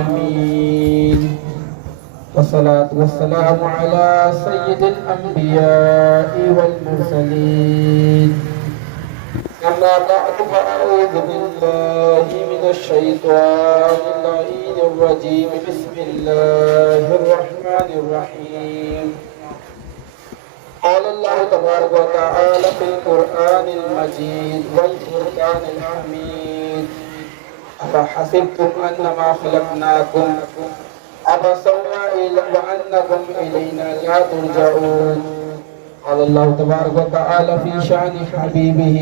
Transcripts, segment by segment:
العالمين والصلاة والسلام على سيد الأنبياء والمرسلين أما بعد فأعوذ بالله من الشيطان اللعين الرجيم بسم الله الرحمن الرحيم قال الله تبارك وتعالى في القرآن المجيد والفرقان الحميد أفحسبتم أنما خلقناكم عبثا وأنكم إلينا لا ترجعون قال الله تبارك وتعالى في شأن حبيبه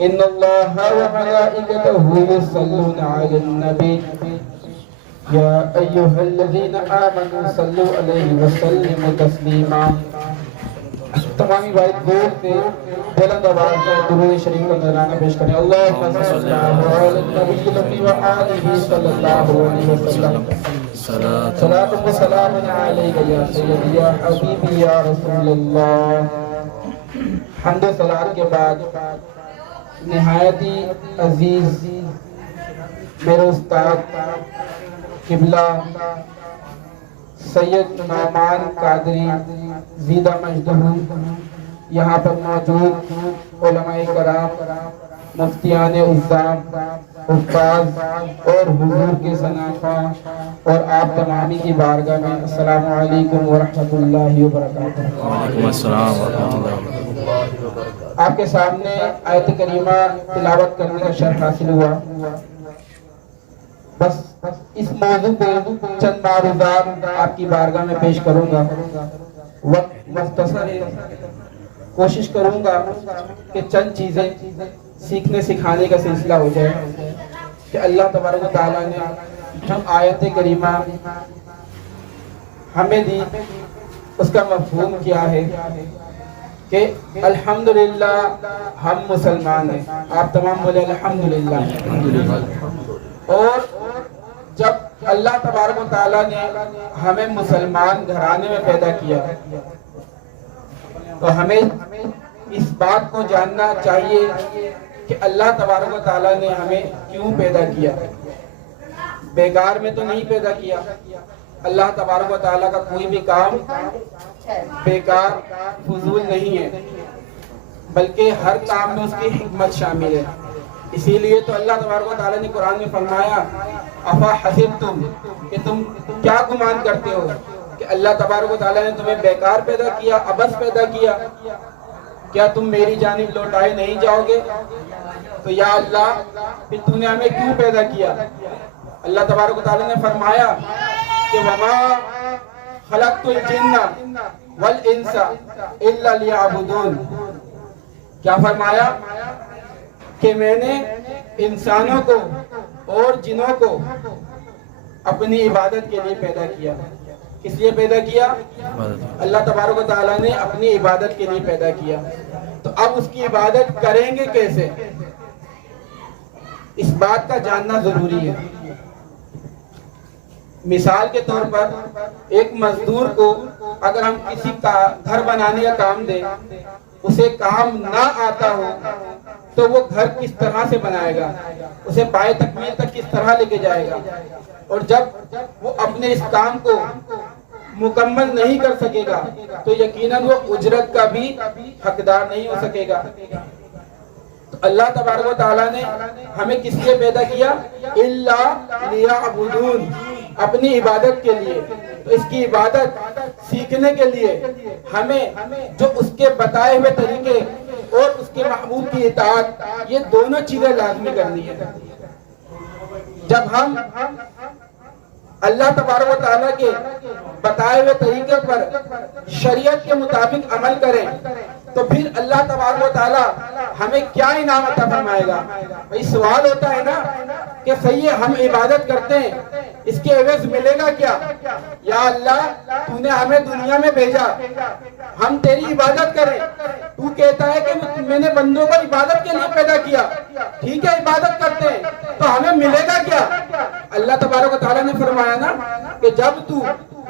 إن الله وملائكته يصلون على النبي يا أيها الذين آمنوا صلوا عليه وسلموا تسليما تمامی بھائی دور سے بلند آواز میں درود شریف کا نذرانہ پیش کریں اللہم صلی اللہ علی النبی الامی و آلہ صلی اللہ علیہ وسلم صلاۃ و سلام علیک یا سیدی یا حبیبی یا رسول اللہ۔ حمد و صلات کے بعد نہایت ہی عزیز میرے استاد قبلہ سید نعمان قادری زیدہ مجدہ یہاں پر موجود علماء کرام، مفتیان اعظام، حفاظ اور حضور کے شناخواں اور آپ تمامی کی بارگاہ میں السلام علیکم ورحمۃ اللہ وبرکاتہ۔ وعلیکم السلام ورحمۃ اللہ وبرکاتہ۔ آپ کے سامنے آیت کریمہ تلاوت کرنے کا شرف حاصل ہوا۔ بس اس موضوع پہ چند معروضات آپ کی بارگاہ میں پیش کروں گا۔ وقت مختصر ہے، کوشش کروں گا کہ چند چیزیں سیکھنے سکھانے کا سلسلہ ہو جائے کہ اللہ تبارک و تعالیٰ نے جو آیت کریمہ ہمیں دی اس کا مفہوم کیا ہے کہ الحمدللہ ہم مسلمان ہیں۔ آپ تمام بولے الحمدللہ۔ اور جب اللہ تبارک و تعالیٰ نے ہمیں مسلمان گھرانے میں پیدا کیا تو ہمیں اس بات کو جاننا چاہیے کہ اللہ تبارک و تعالیٰ نے ہمیں کیوں پیدا کیا۔ بیکار میں تو نہیں پیدا کیا۔ اللہ تبارک و تعالیٰ کا کوئی بھی کام بیکار فضول نہیں ہے، بلکہ ہر کام میں اس کی حکمت شامل ہے۔ اسی لیے تو اللہ تبارک و تعالیٰ نے قرآن میں فرمایا افا حسبتم، کہ تم کیا گمان کرتے ہو کہ اللہ تبارک و تعالیٰ نے تمہیں بیکار پیدا کیا، عبث پیدا کیا، کیا تم میری جانب لوٹائے نہیں جاؤ گے؟ تو یا اللہ پھر تو نے ہمیں کیوں پیدا کیا؟ اللہ تبارک و تعالیٰ نے فرمایا کہ وما خلقت الجن والانس الا لیعبدون۔ کیا فرمایا؟ کہ میں نے انسانوں کو اور جنوں کو اپنی عبادت کے لیے پیدا کیا۔ کس لیے پیدا کیا؟ اللہ تبارک و تعالیٰ نے اپنی عبادت کے لیے پیدا کیا۔ تو اب اس کی عبادت کریں گے کیسے؟ اس بات کا جاننا ضروری ہے۔ مثال کے طور پر ایک مزدور کو اگر ہم کسی کا گھر بنانے کا کام دیں، اسے کام نہ آتا ہو تو وہ گھر کس طرح سے بنائے گا، اسے پائے تکمیل تک کس طرح لے کے جائے گا، اور جب وہ اپنے اس کام کو مکمل نہیں کر سکے گا تو یقیناً وہ اجرت کا بھی حقدار نہیں ہو سکے گا۔ تو اللہ تبارک و تعالیٰ نے ہمیں کس لیے پیدا کیا؟ الا لیعبدون، اپنی عبادت کے لیے۔ تو اس کی عبادت سیکھنے کے لیے ہمیں جو اس کے بتائے ہوئے طریقے اور اس کے محبوب کی اطاعت، یہ دونوں چیزیں لازمی کرنی ہے۔ جب ہم اللہ تبارک و تعالیٰ کے بتائے ہوئے طریقے پر شریعت کے مطابق عمل کریں تو پھر اللہ تبارک و تعالیٰ ہمیں کیا انعام عطا فرمائے گا؟ بھئی سوال ہوتا ہے نا کہ صحیح ہے ہم عبادت کرتے ہیں، اس کے عوض ملے گا کیا؟ یا اللہ تو نے ہمیں دنیا میں بھیجا ہم تیری عبادت کریں، تو کہتا ہے کہ میں نے بندوں کو عبادت کے لیے پیدا کیا، ٹھیک ہے عبادت کرتے ہیں، تو ہمیں ملے گا کیا؟ اللہ تبارک و تعالیٰ نے فرمایا نا کہ جب تو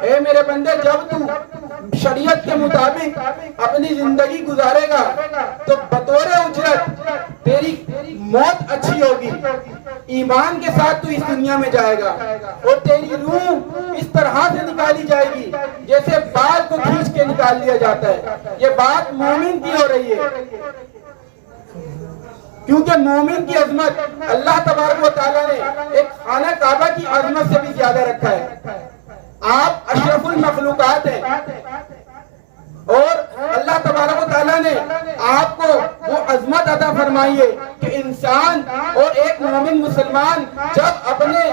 اے میرے بندے جب تو شریعت کے مطابق اپنی زندگی گزارے گا تو بطور اجرت تیری موت اچھی ہوگی، ایمان کے ساتھ تو اس دنیا میں جائے گا، اور تیری روح اس طرح سے نکالی جائے گی جیسے بال کو کھینچ کے نکال لیا جاتا ہے۔ یہ بات مومن کی ہو رہی ہے، کیونکہ مومن کی عظمت اللہ تبارک و تعالیٰ نے ایک خانہ کعبہ کی عظمت سے بھی زیادہ رکھا ہے۔ آپ اشرف المخلوقات ہیں، اور اللہ تبارک و تعالیٰ نے آپ کو وہ عظمت عطا فرمائی ہے کہ انسان اور ایک مومن مسلمان جب اپنے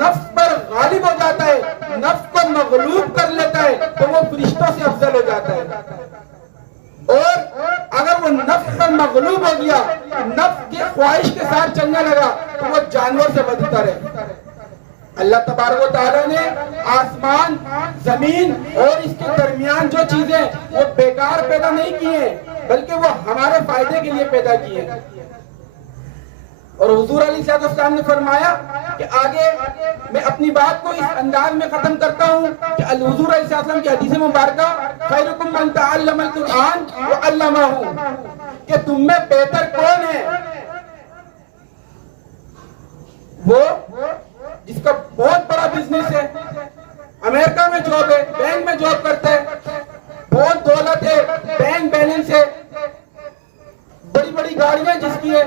نفس پر غالب ہو جاتا ہے، نفس کو مغلوب کر لیتا ہے، تو وہ فرشتوں سے افضل ہو جاتا ہے۔ اور اگر وہ نفس پر مغلوب ہو گیا، نفس کی خواہش کے ساتھ چلنے لگا، تو وہ جانور سے بدتر ہے۔ اللہ تبارک و تعالیٰ نے آسمان، زمین اور اس کے درمیان جو چیزیں وہ بیکار پیدا نہیں کی ہیں، بلکہ وہ ہمارے فائدے کے لیے پیدا کی ہیں۔ اور حضور علیہ السلام نے فرمایا کہ آگے میں اپنی بات کو اس انداز میں ختم کرتا ہوں کہ حضور علیہ السلام کی حدیث مبارکہ خیرکم من تعلم القرآن وعلمہ، کہ تم میں بہتر کون ہے؟ وہ جس کا بہت بڑا بزنس ہے، امریکہ میں جاب ہے، بینک میں جاب کرتا ہے، بہت دولت ہے، بینک بیلنس ہے، بڑی بڑی گاڑیاں جس کی ہے،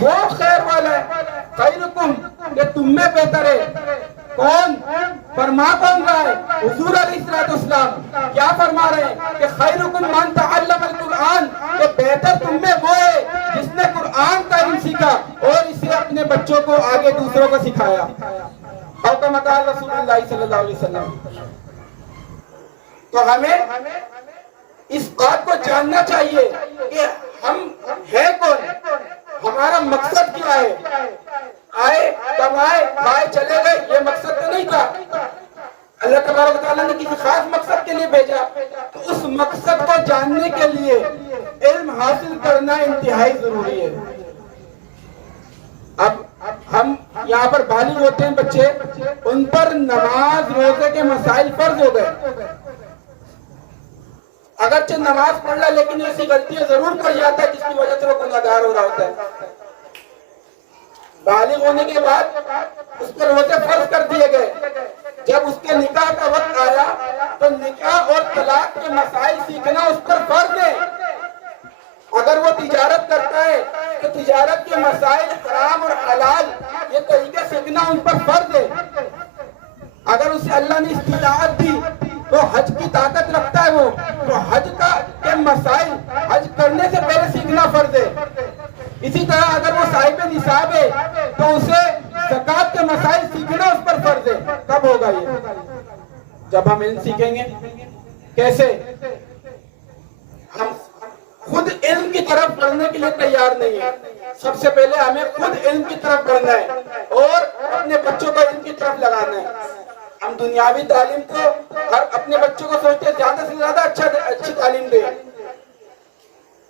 وہ خیر والا ہے۔ خیرکم، کہ تم میں بہتر ہے کون؟ فرما کون رہا ہے؟ حضور علیہ السلام کیا فرما رہے ہیں کہ خیرکم من تعلم القرآن، کہ بہتر تم میں وہ ہے جس نے قرآن کا علم سیکھا اور اسے اپنے بچوں کو آگے دوسروں کو سکھایا۔ اور کما قال رسول اللہ صلی اللہ علیہ وسلم۔ تو ہمیں اس بات کو جاننا چاہیے کہ ہم ہیں کون، ہمارا مقصد کیا ہے۔ آئے کمائے کھائے چلے گئے، یہ مقصد تو نہیں تھا۔ اللہ تبارک و تعالیٰ نے کسی خاص مقصد کے لیے بھیجا، تو اس مقصد کو جاننے کے لیے علم حاصل کرنا انتہائی ضروری ہے۔ اب ہم یہاں پر بالغ ہوتے ہیں بچے، ان پر نماز روزے کے مسائل فرض ہو گئے، اگرچہ نماز پڑھ لے لیکن ایسی غلطیاں ضرور کر جاتا ہے جس کی وجہ سے وہ گناہگار ہو رہا ہوتا ہے۔ بالغ ہونے کے بعد اس پر روزے فرض کر دیے گئے، جب اس کے نکاح کا وقت آیا تو نکاح اور طلاق کے مسائل سیکھنا اس پر فرض ہے۔ اگر وہ تجارت کرتا ہے تو تجارت کے مسائل حرام اور حلال یہ طریقے سیکھنا ان پر فرض ہے۔ اگر اسے اللہ نے استطاعت دی تو حج کی طاقت رکھتا ہے وہ، تو حج کے مسائل حج کرنے سے پہلے سیکھنا فرض ہے۔ اسی طرح اگر وہ صاحب نصاب ہے تو اسے زکوٰۃ کے مسائل سیکھنا اس پر فرض ہے۔ کب ہوگا یہ؟ جب ہم علم سیکھیں گے۔ کیسے؟ ہم خود علم کی طرف بڑھنے کے لیے تیار نہیں ہے۔ سب سے پہلے ہمیں خود علم کی طرف بڑھنا ہے اور اپنے بچوں کو علم کی طرف لگانا ہے۔ ہم دنیاوی تعلیم کو اپنے بچوں کو سوچتے ہیں زیادہ سے زیادہ اچھی تعلیم دیں،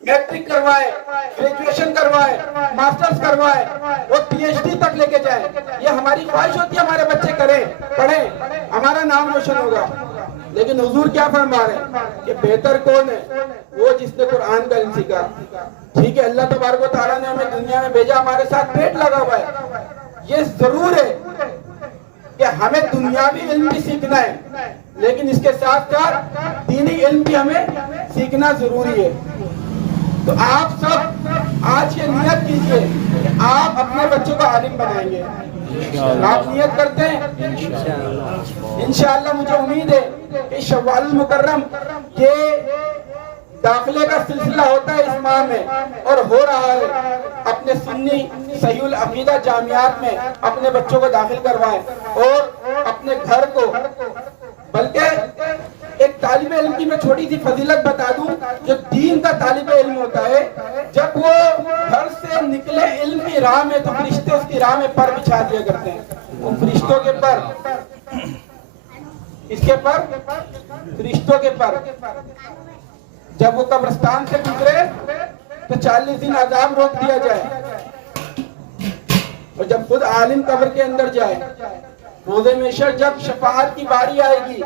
میٹرک کروائے، گریجویشن کروائے، ماسٹرز کروائے اور پی ایچ ڈی تک لے کے جائیں۔ یہ ہماری خواہش ہوتی ہے ہمارے بچے کریں، پڑھیں، ہمارا نام روشن ہوگا۔ لیکن حضور کیا فرما رہے ہیں کہ بہتر کون ہے؟ وہ جس نے قرآن کا علم سیکھا۔ ٹھیک ہے، اللہ تبارک و تعالیٰ نے ہمیں دنیا میں بھیجا، ہمارے ساتھ پیٹ لگا ہوا ہے۔ یہ ضرور ہے کہ ہمیں دنیاوی علم بھی سیکھنا ہے، لیکن اس کے ساتھ ساتھ دینی علم بھی ہمیں سیکھنا ضروری ہے۔ تو آپ سب آج یہ نیت کیجئے کہ آپ اپنے بچوں کو عالم بنائیں گے۔ آپ نیت کرتے ہیں؟ انشاءاللہ مجھے امید ہے کہ شوال المکرم یہ داخلے کا سلسلہ ہوتا ہے اس ماہ میں اور ہو رہا ہے۔ اپنے سنی صحیح العقیدہ جامعات میں اپنے بچوں کو داخل کروائیں اور اپنے گھر کو، بلکہ ایک طالب علم کی میں چھوٹی سی فضیلت بتا دوں، جو دین کا طالب علم ہوتا ہے جب وہ گھر سے نکلے علم کی راہ میں تو فرشتے اس کی راہ میں پر بچھا دیا کرتے ہیں۔ ان فرشتوں کے پر، اس کے پر، فرشتوں کے پر جب وہ قبرستان سے گزرے تو 40 دن عذاب روک دیا جائے، اور جب خود عالم قبر کے اندر جائے، روزے محشر جب شفاعت کی باری آئے گی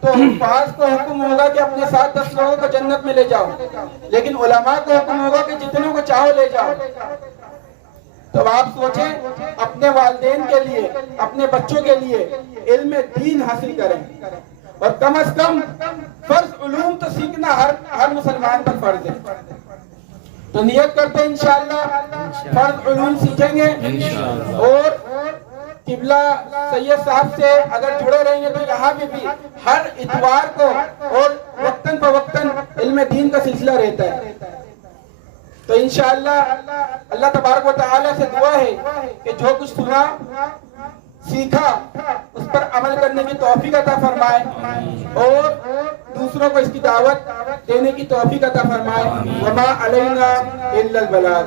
تو حفاظ کو حکم ہوگا کہ اپنے 7-10 लोगों को जन्नत में ले जाओ, लेकिन उलमा को हुक्म होगा कि जितनों को चाहो ले जाओ। तो आप सोचें, अपने वालिदैन के लिए, अपने बच्चों के लिए इल्म दीन हासिल करें, और कम से कम फर्ज उलूम तो सीखना हर मुसलमान पर फर्ज है। तो नियत करते हैं इंशाअल्लाह फर्ज उलूम सीखेंगे, और किबला सैयद साहब से अगर जुड़े रहेंगे तो यहाँ भी हर इतवार को और वक्तन फवक्तन इल्म दीन का सिलसिला रहता है। तो इंशाअल्लाह अल्लाह तबारक व तआला से दुआ है कि जो कुछ सुना सीखा उस पर अमल करने की तौफीक अता फरमाए, और दूसरों को इसकी दावत देने की तौफीक अता फरमाए। वमा अलैना इल्लल बलाग।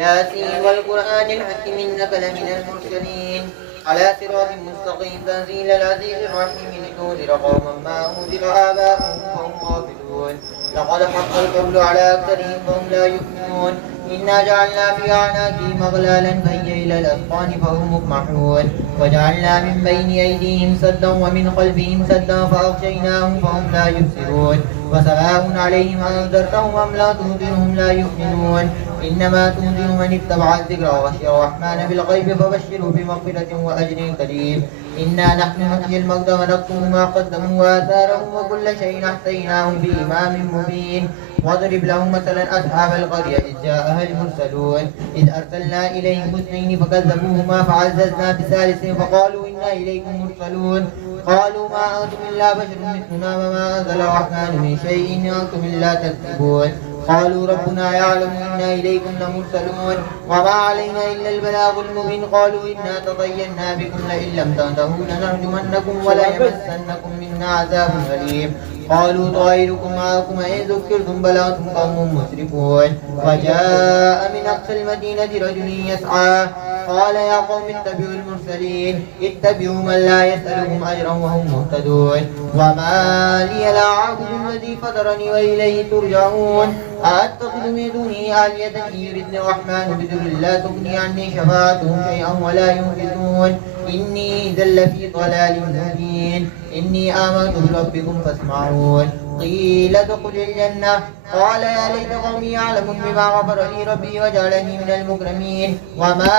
यासीन वल कुरआनिल हकीम इन्नका लमिनल मुरसलीन अला सिरातिन मुस्तकीम तंजीलल अज़ीज़िर रहीम लितुंज़िरा कौमन मा उन्ज़िरा आबाउहुम फहुम गाफिलून लक़द हक़्क़ल क़व्लु अला अक्सरिहिम फहुम ला युमिनून इन्ना जअलना फी अअनाक़िहिम अग़लालन फ़हिय इलल अज़क़ानि फहुम मुक़महून वजअलना मिन बैनि अयदीहिम सद्दन व मिन ख़ल्फ़िहिम सद्दन फ़अग़शयनाहुम फहुम ला युबसिरून वसवाअ अलैहिम अअन्ज़रतहुम अम ला तुनज़िरहुम ला युमिनून इन्नमा तुनज़िरु मन इत्तबअ अज़्ज़िक्र वख़शिय अर्रहमान बिलग़ैबि फ़बश्शिरहु बिमग़फ़िरतिन व अज्रिन करीम इन्ना नहनु नुह्यिल मौता व नक्तुबु मा क़द्दमू व आथारहुम व कुल्ल शैइन अहसयनाहु बिइमामिन मुबीन واضرب لهم مثلا أصحاب القرية إذ جاءها المرسلون إذ أرسلنا إليهم اثنين فكذبوهما فعززنا بثالث فقالوا إنا إليكم مرسلون قالوا ما أنتم إلا بشر مثلنا وما أنزل الرحمن من شيء إن أنتم إلا تكذبون قالوا ربنا يعلم إنا إليكم لمرسلون وما علينا إلا البلاغ المبين قالوا إنا تطيرنا بكم لئن لم تنتهوا لنرجمنكم وليمسنكم منا عذاب أليم قالوا طائركم معكم إن ذكرتم بل أنتم قوم مسرفون وجاء من أقصى المدينة رجل يسعى قال يا قوم اتبعوا المرسلين اتبعوا من لا يسألهم أجرا وهم مهتدون وما لي لا أعبد الذي فطرني وإليه ترجعون أأتخذ من دونه آلهة إن يردني الرحمن بضر لا تغني عني شفاعتهم شيئا ولا ينقذون إني إذا لفي ضلال مبين إني آمنت بربكم فاسمعون قيل ادخل الجنة قال يا ليت قومي يعلمون بما غفر لي ربي وجعلني من المكرمين وما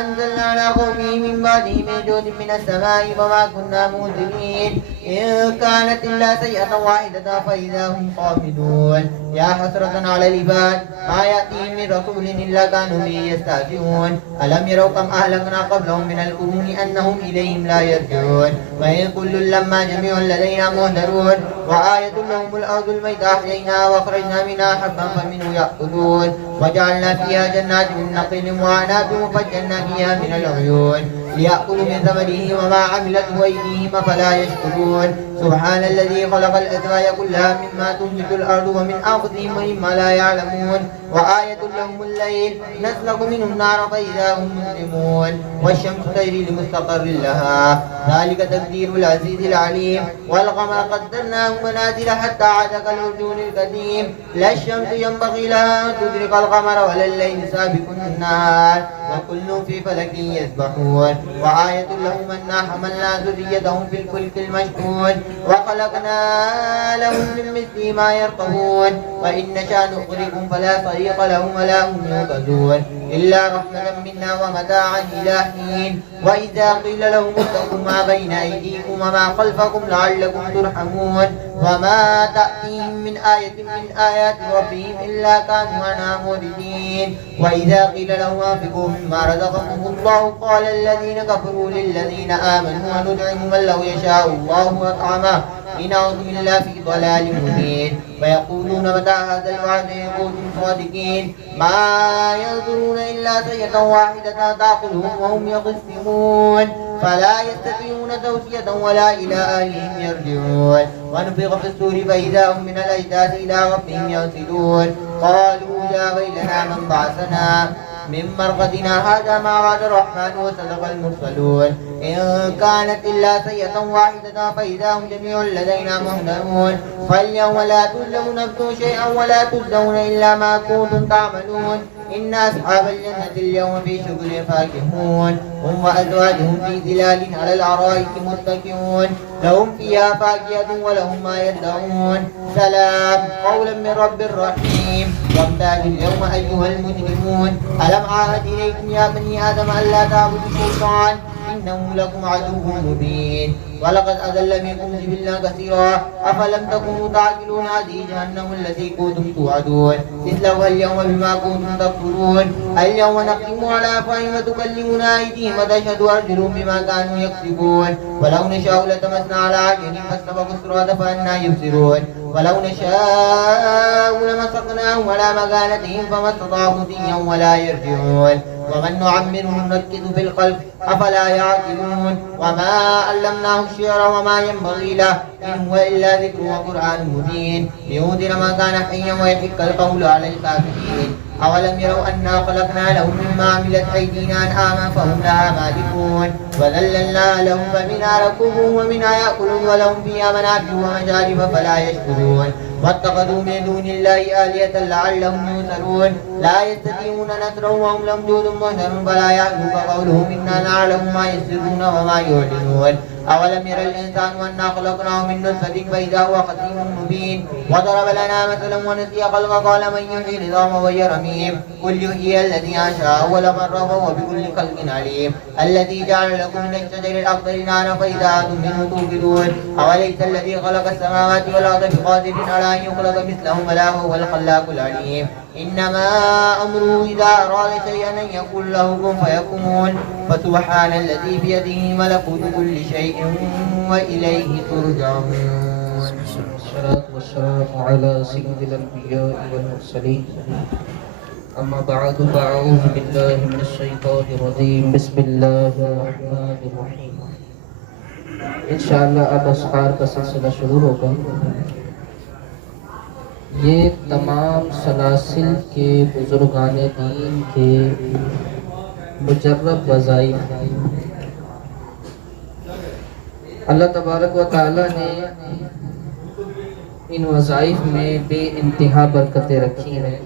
أنزلنا على قومه من بعده من جود من السماء وما كنا منزلين إن كانت إلا سيئة واحدة فإذا هم خامدون يا حسرة على العباد ما يأتيهم من رسول إلا كانوا به يستهزئون ألم يروا كم أهلكنا قبلهم من القرون أنهم إليهم لا يرجعون وإن كل لما جميع لدينا مهدرون وآية لهم الأرض الميتة أحييناها وأخرجنا منها حبا فمنه يأكلون وجعلنا فيها جنات من نخيل وأعناب وفجرنا فيها من العيون ليأكلوا من ثمره وما عملته أيديهم أفلا يشكرون سبحان الذي خلق الأزواج كلها مما تنبت الأرض ومن أنفسهم ومما لا يعلمون وآية لهم الليل نسلك منه النار فإذا هم مسلمون والشمس تجري لمستقر لها ذلك تقدير العزيز العليم والقمر قدرناه منازل حتى عاد كالعرجون القديم لا الشمس ينبغي لها أن تدرك القمر ولا الليل سابق النهار وكل في فلك يسبحون وآية لهم أنا حملنا ذريتهم في الفلك المشحون وخلقنا لهم من مثله ما يركبون وإن نشاء نغرقهم فلا صريخ لهم ولا هم ينقذون إلا رحمة منا ومتاعا إلى حين وإذا قيل لهم اتقوا ما بين أيديكم وما خلفكم لعلكم ترحمون وما تأتيهم من آية من آيات ربهم إلا كانوا عنها معرضين وإذا قيل لهم أنفقوا مما رزقكم الله قال الذين كفروا للذين آمنوا ونطعم من لو يشاء الله أطعمه إن أنتم إلا في ضلال مبين ويقولون متى هذا الوعد إن كنتم صادقين ما ينظرون إلا سيئة واحدة تأخذهم وهم يخصمون فلا يستطيعون توصية ولا إلى أهلهم يرجعون ونفخ في الصور فإذا هم من الأجداث إلى ربهم ينسلون قالوا يا ويلنا من بعثنا من مرقدنا هذا ما وعد الرحمن وصدق المرسلون إن كانت إلا سيئة واحدة فإذا هم جميع لدينا محضرون فاليوم لا تظلم نفس شيئا ولا تجزون إلا ما كنتم تعملون إن أصحاب الجنة اليوم في شغل فاكهون هم وأزواجهم في ظلال على الأرائك متكئون لهم فيها فاكهة ولهم ما يدعون سلام قولا من رب رحيم وامتازوا اليوم أيها المجرمون ألم عاهد إليكم يا بني آدم ألا تعبدوا الشيطان إنه لكم عدو مبين ولقد أضل منكم جبلا كثيرا أفلم تكونوا تعقلون هذه جهنم التي كنتم توعدون اصلوها اليوم بما كنتم تكفرون اليوم نختم على أفواههم وتكلمنا أيديهم وتشهد أرجلهم بما كانوا يكسبون ولو نشاء لتمسنا على أعينهم فاستبقوا الصراط فأنى يبصرون ولو نشاء لمسخناهم على مكانتهم فما استطاعوا مضيا ولا يرجعون ومن نعمره نركز في الخلق أفلا يعقلون وما علمناه الشعر وما ينبغي له إن هو إلا ذكر وقرآن مبين لينذر ما كان حيا ويحق القول على الكافرين أولم يروا أنا خلقنا لهم مما عملت أيدينا أنعاما فهم لها مالكون وذللنا لهم فمنها ركوبهم ومنها يأكلون ولهم فيها منافع ومشارب فلا يشكرون واتخذوا من دون الله آلهة لعلهم ينصرون لا يستطيعون نصرهم وهم لهم جند محضرون فلا يحزنك قولهم إنا نعلم ما يسرون وما يعلنون أولم ير الإنسان أنا خلقناه من نطفة فإذا هو خصيم مبين وضرب لنا مثلا ونسي خلقه قال من يحيي العظام وهي رميم قل يحيي الذي أنشأ أول مرة وهو بكل خلق عليم الذي جعل لكم من الشجر الأخضر نارا فإذا أنتم منه توقدون أوليس الذي خلق السماوات والأرض بقادر على أن يخلق مثلهم بلى وهو الخلاق العليم إنما أمره إذا أراد شيئا أن يقول له كن فيكون فسبحان الذي بيده ملكوت كل شيء وإليه ترجعون. الصلاة والسلام على سيد الأنبياء والمرسلين أما بعد فأعوذ بالله من الشيطان الرجيم بسم الله الرحمن الرحيم. انشاءاللہ اب اسقار کا سلسلہ شروع ہوگا. یہ تمام سلاسل کے بزرگان دین کے مجرب وظائف ہیں. اللہ تبارک و تعالی نے ان وظائف میں بے انتہا برکتیں رکھی ہیں.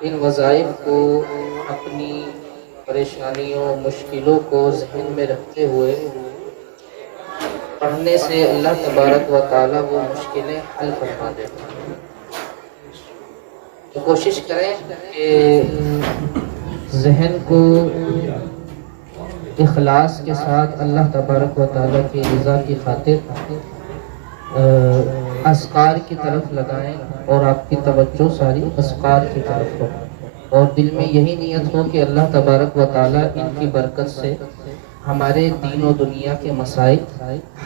ان وظائف کو اپنی پریشانیوں مشکلوں کو ذہن میں رکھتے ہوئے پڑھنے سے اللہ تبارک و تعالی وہ مشکلیں حل فرما دیتے ہیں. تو کوشش کریں کہ ذہن کو اخلاص کے ساتھ اللہ تبارک و تعالی کی رضا کی خاطر اذکار کی طرف لگائیں اور آپ کی توجہ ساری اذکار کی طرف ہو اور دل میں یہی نیت ہو کہ اللہ تبارک و تعالی ان کی برکت سے ہمارے دین و دنیا کے مسائل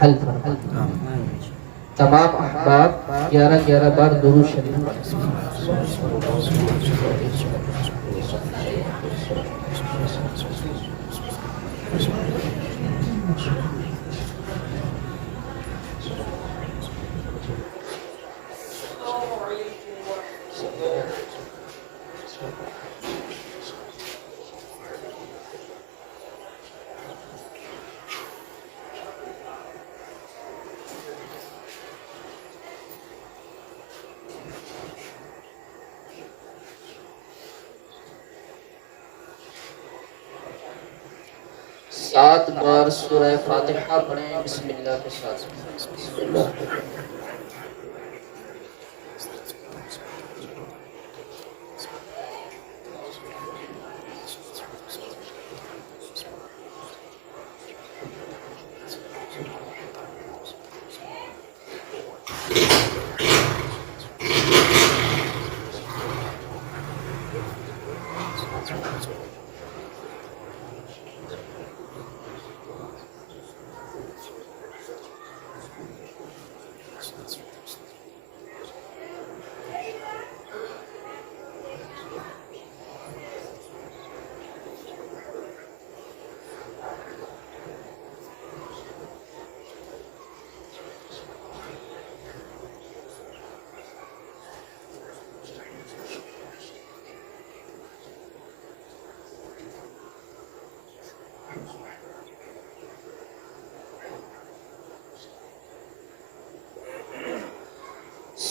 حل فرمائے. تمام احباب 11 بار درود شریف سات بار سورہ فاتحہ پڑھیں بسم اللہ کے ساتھ. بسم اللہ.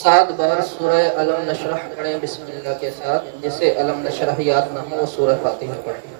7 बार सूरह अलम नशरह पढ़ें बिस्मिल्लाह के साथ। जिसे अलम नशरह याद ना हो वो सूरह फातिहा पढ़ें।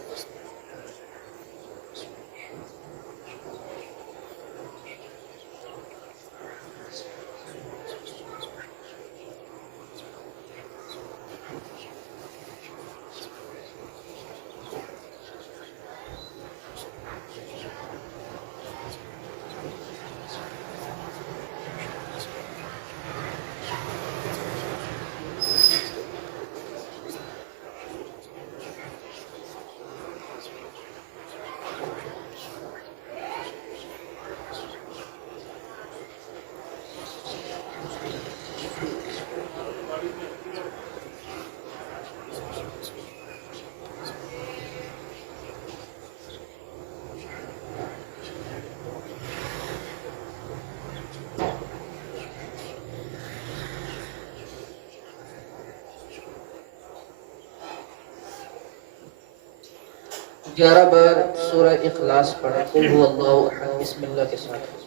ग्यारह बार सूरह इखलास पढ़ें कुल हुवल्लाहु अहद बिस्मिल्लाह के साथ।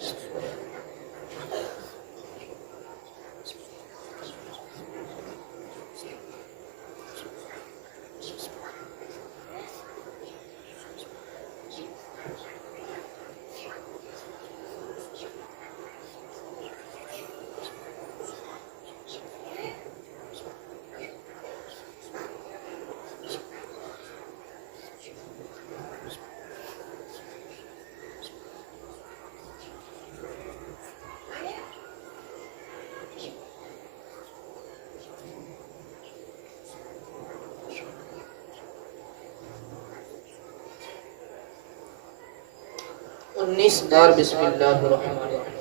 उन्नीस बार बिस्मिल्लाहिर्रहमानिर्रहीम।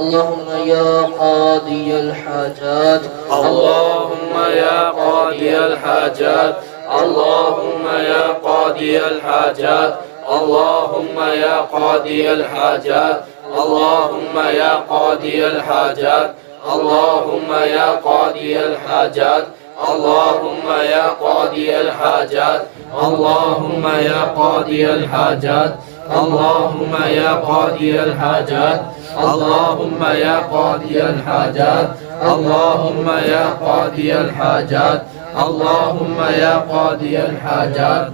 अल्लाहुम्मा या क़ादियल हाजात, अल्लाहुम्मा या क़ादियल हाजात, अल्लाहुम्मा या क़ादियल हाजात, अल्लाहुम्मा या क़ादियल हाजात, अल्लाहुम्मा या क़ादियल हाजात, अल्लाहुम्मा या क़ादियल हाजात, अल्लाहुम्मा या क़ादियल हाजात, अल्लाहुम्मा या क़ादियल हाजात, अल्लाहुम्मा या क़ादियल हाजात, अल्लाहुम्मा या क़ादियल हाजात, अल्लाहुम्मा या क़ादियल हाजात, अल्लाहुम्मा या क़ादियल हाजात,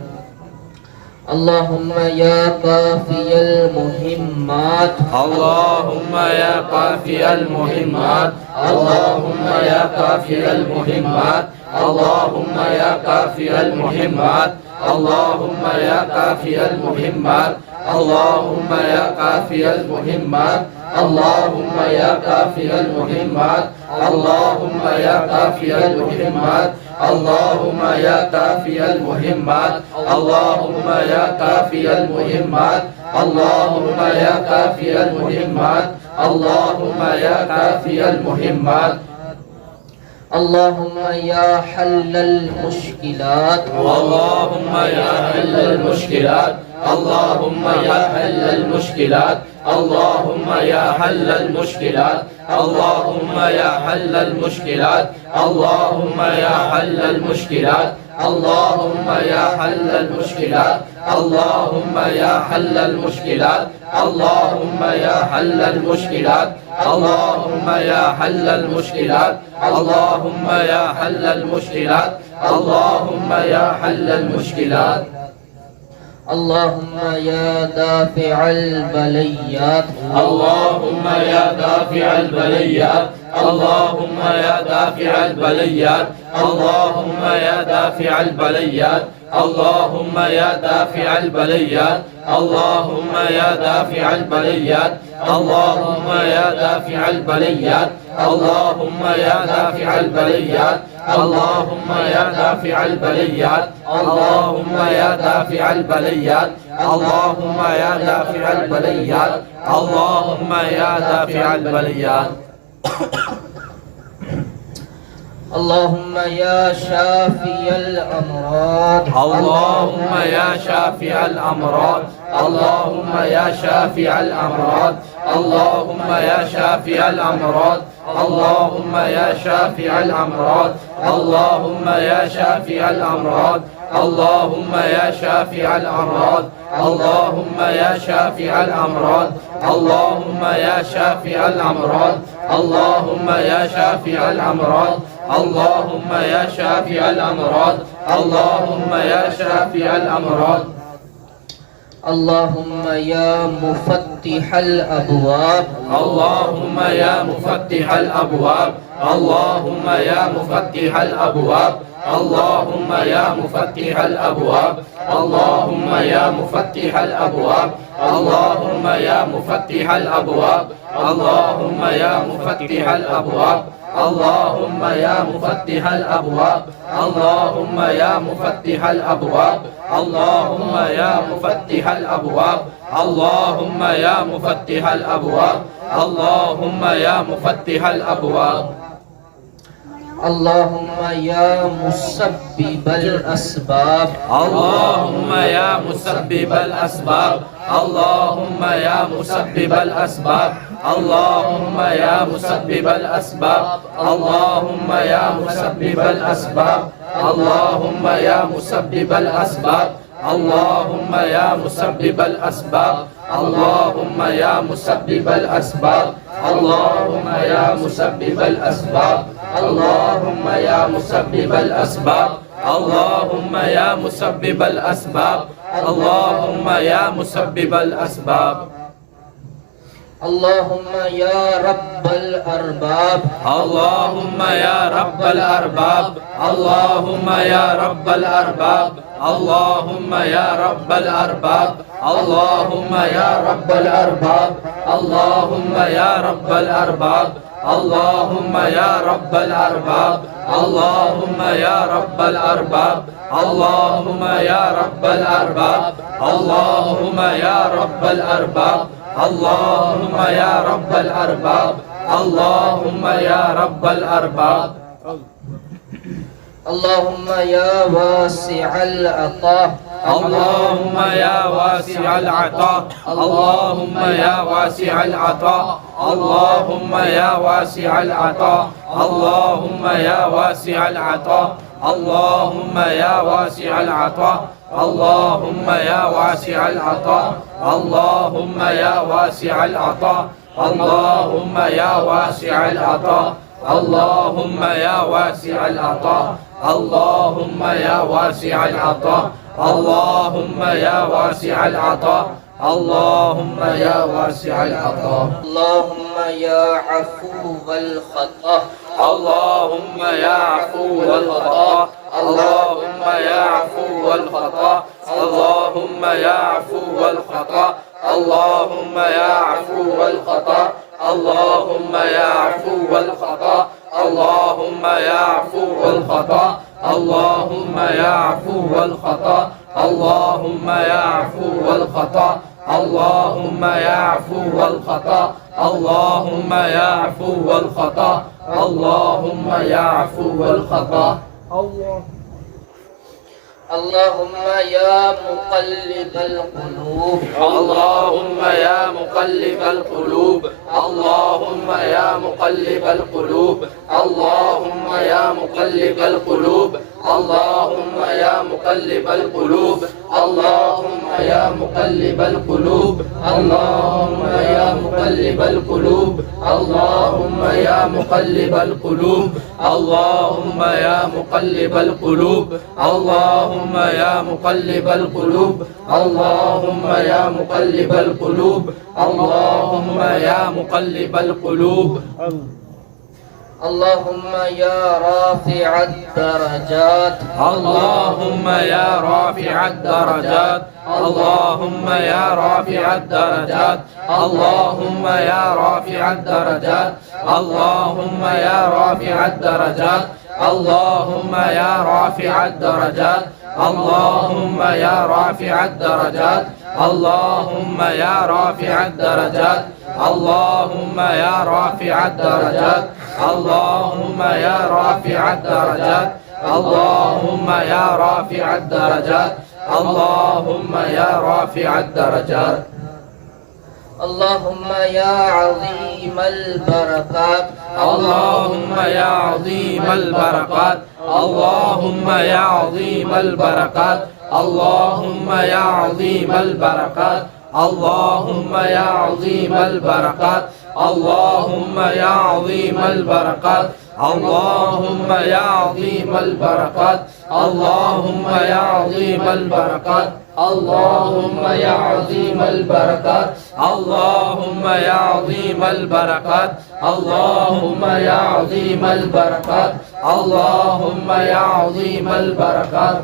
अल्लाहुम्मा या काफ़ियल मुहिम्मात, अल्लाहुम्मा या काफ़ियल मुहिम्मात, अल्लाहुम्मा या काफ़ियल मुहिम्मात, अल्लाहुम्मा या काफ़ियल मुहिम्मात, अल्लाहुम्मा या काफ़ियल मुहिम्मात, अल्लाहुम्मा या काफ़ियल मुहिम्मात, अल्लाहुम्मा या काफ़ियल मुहिम्मात, अल्लाहुम्मा या काफ़ियल मुहिम्मात, अल्लाहुम्मा या काफ़ियल मुहिम्मात, अल्लाहुम्मा या काफ़ियल मुहिम्मात, अल्लाहुम्मा या काफ़ियल मुहिम्मात, अल्लाहुम्मा या काफ़ियल मुहिम्मात, अल्लाहुम्मा या हल्लल मुश्किलात, अल्लाहुम्मा या हल्लल मुश्किलात, अल्लाहुम्मा या हल्लल मुश्किलात, अल्लाहुम्मा या हल्लल मुश्किलात, अल्लाहुम्मा या हल्लल मुश्किलात, अल्लाहुम्मा या हल्लल मुश्किलात, अल्लाहुम्मा या हल्लल मुश्किलात, अल्लाहुम्मा या हल्लल मुश्किलात, अल्लाहुम्मा या हल्लल मुश्किलात, अल्लाहुम्मा या हल्लल मुश्किलात, अल्लाहुम्मा या हल्लल मुश्किलात, अल्लाहुम्मा या हल्लल मुश्किलात, अल्लाहुम्मा या दाफ़िअल बलियात, अल्लाहुम्मा या दाफ़िअल बलियात, अल्लाहुम्मा या दाफ़िअल बलियात, अल्लाहुम्मा या दाफ़िअल बलियात, अल्लाहुम्मा या दाफ़िअल बलियात, अल्लाहुम्मा या दाफ़िअल बलियात, अल्लाहुम्मा या दाफ़िअल बलियात, अल्लाहुम्मा या दाफ़िअल बलियात, अल्लाहुम्मा या दाफ़िअल बलियात, अल्लाहुम्मा या दाफ़िअल बलियात, अल्लाहुम्मा या दाफ़िअल बलियात, अल्लाहुम्मा या दाफ़िअल बलियात, اللهم يا شافي الأمراض اللهم يا شافي الأمراض اللهم يا شافي الأمراض اللهم يا شافي الأمراض اللهم يا شافي الأمراض اللهم يا شافي الأمراض اللهم يا شافي الأمراض اللهم يا شافي الأمراض اللهم يا شافي الأمراض اللهم يا شافي الأمراض اللهم يا شافي الأمراض اللهم يا شافي الأمراض اللهم يا مفتح الأبواب اللهم يا مفتح الأبواب اللهم يا مفتح الأبواب اللهم يا مفتح الأبواب اللهم يا مفتح الأبواب اللهم يا مفتح الأبواب اللهم يا مفتح الأبواب اللهم يا مفتح الأبواب اللهم يا مفتح الأبواب اللهم يا مفتح الأبواب اللهم يا مفتح الأبواب اللهم يا مفتح الأبواب اللهم يا مسبب الأسباب اللهم يا مسبب الأسباب اللهم يا مسبب الأسباب اللهم يا مسبب الأسباب اللهم يا مسبب الأسباب اللهم يا مسبب الأسباب اللهم يا مسبب الأسباب اللهم يا مسبب الأسباب اللهم يا مسبب الأسباب اللهم يا مسبب الأسباب اللهم يا مسبب الأسباب اللهم يا مسبب الأسباب اللهم يا رب الأرباب اللهم يا رب الأرباب اللهم يا رب الأرباب اللهم يا رب الأرباب اللهم يا رب الأرباب اللهم يا رب الأرباب اللهم يا رب الأرباب اللهم يا رب الأرباب اللهم يا رب الأرباب اللهم يا رب الأرباب اللهم يا رب الأرباب اللهم يا رب الأرباب اللهم يا واسع العطاء اللهم يا واسع العطاء اللهم يا واسع العطاء اللهم يا واسع العطاء اللهم يا واسع العطاء اللهم يا واسع العطاء اللهم يا واسع العطاء اللهم يا واسع العطاء اللهم يا واسع العطاء اللهم يا واسع العطاء اللهم يا واسع العطاء اللهم يا واسع العطاء اللهم يا واسع العطاء اللهم يا عفو الخطأ اللهم يا عفو الخطأ اللهم يا عفو الخطأ اللهم يا عفو الخطأ اللهم يا عفو الخطأ اللهم يا عفو الخطأ اللهم يا عفو الخطأ اللهم يا عفو الخطأ اللهم يا عفو الخطأ اللهم يا عفو الخطأ اللهم يا عفو الخطأ اللهم يا عفو الخطأ اللهم يا مقلب القلوب اللهم يا مقلب القلوب اللهم يا مقلب القلوب اللهم يا مقلب القلوب اللهم يا مقلب القلوب اللهم يا مقلب القلوب اللهم يا مقلب القلوب اللهم يا مقلب القلوب اللهم يا مقلب القلوب اللهم يا مقلب القلوب اللهم يا مقلب القلوب اللهم يا مقلب القلوب اللهم يا رافع الدرجات اللهم يا رافع الدرجات اللهم يا رافع الدرجات اللهم يا رافع الدرجات اللهم يا رافع الدرجات اللهم يا رافع الدرجات اللهم يا رافع الدرجات اللهم يا رافع الدرجات اللهم يا رافع الدرجات اللهم يا رافع الدرجات اللهم يا رافع الدرجات اللهم يا رافع الدرجات اللهم يا عظيم البركات اللهم يا عظيم البركات اللهم يا عظيم البركات اللهم يا عظيم البركات اللهم يا عظيم البركات اللهم يا عظيم البركات اللهم يا عظيم البركات اللهم يا عظيم البركات اللهم يا عظيم البركات اللهم يا عظيم البركات اللهم يا عظيم البركات اللهم يا عظيم البركات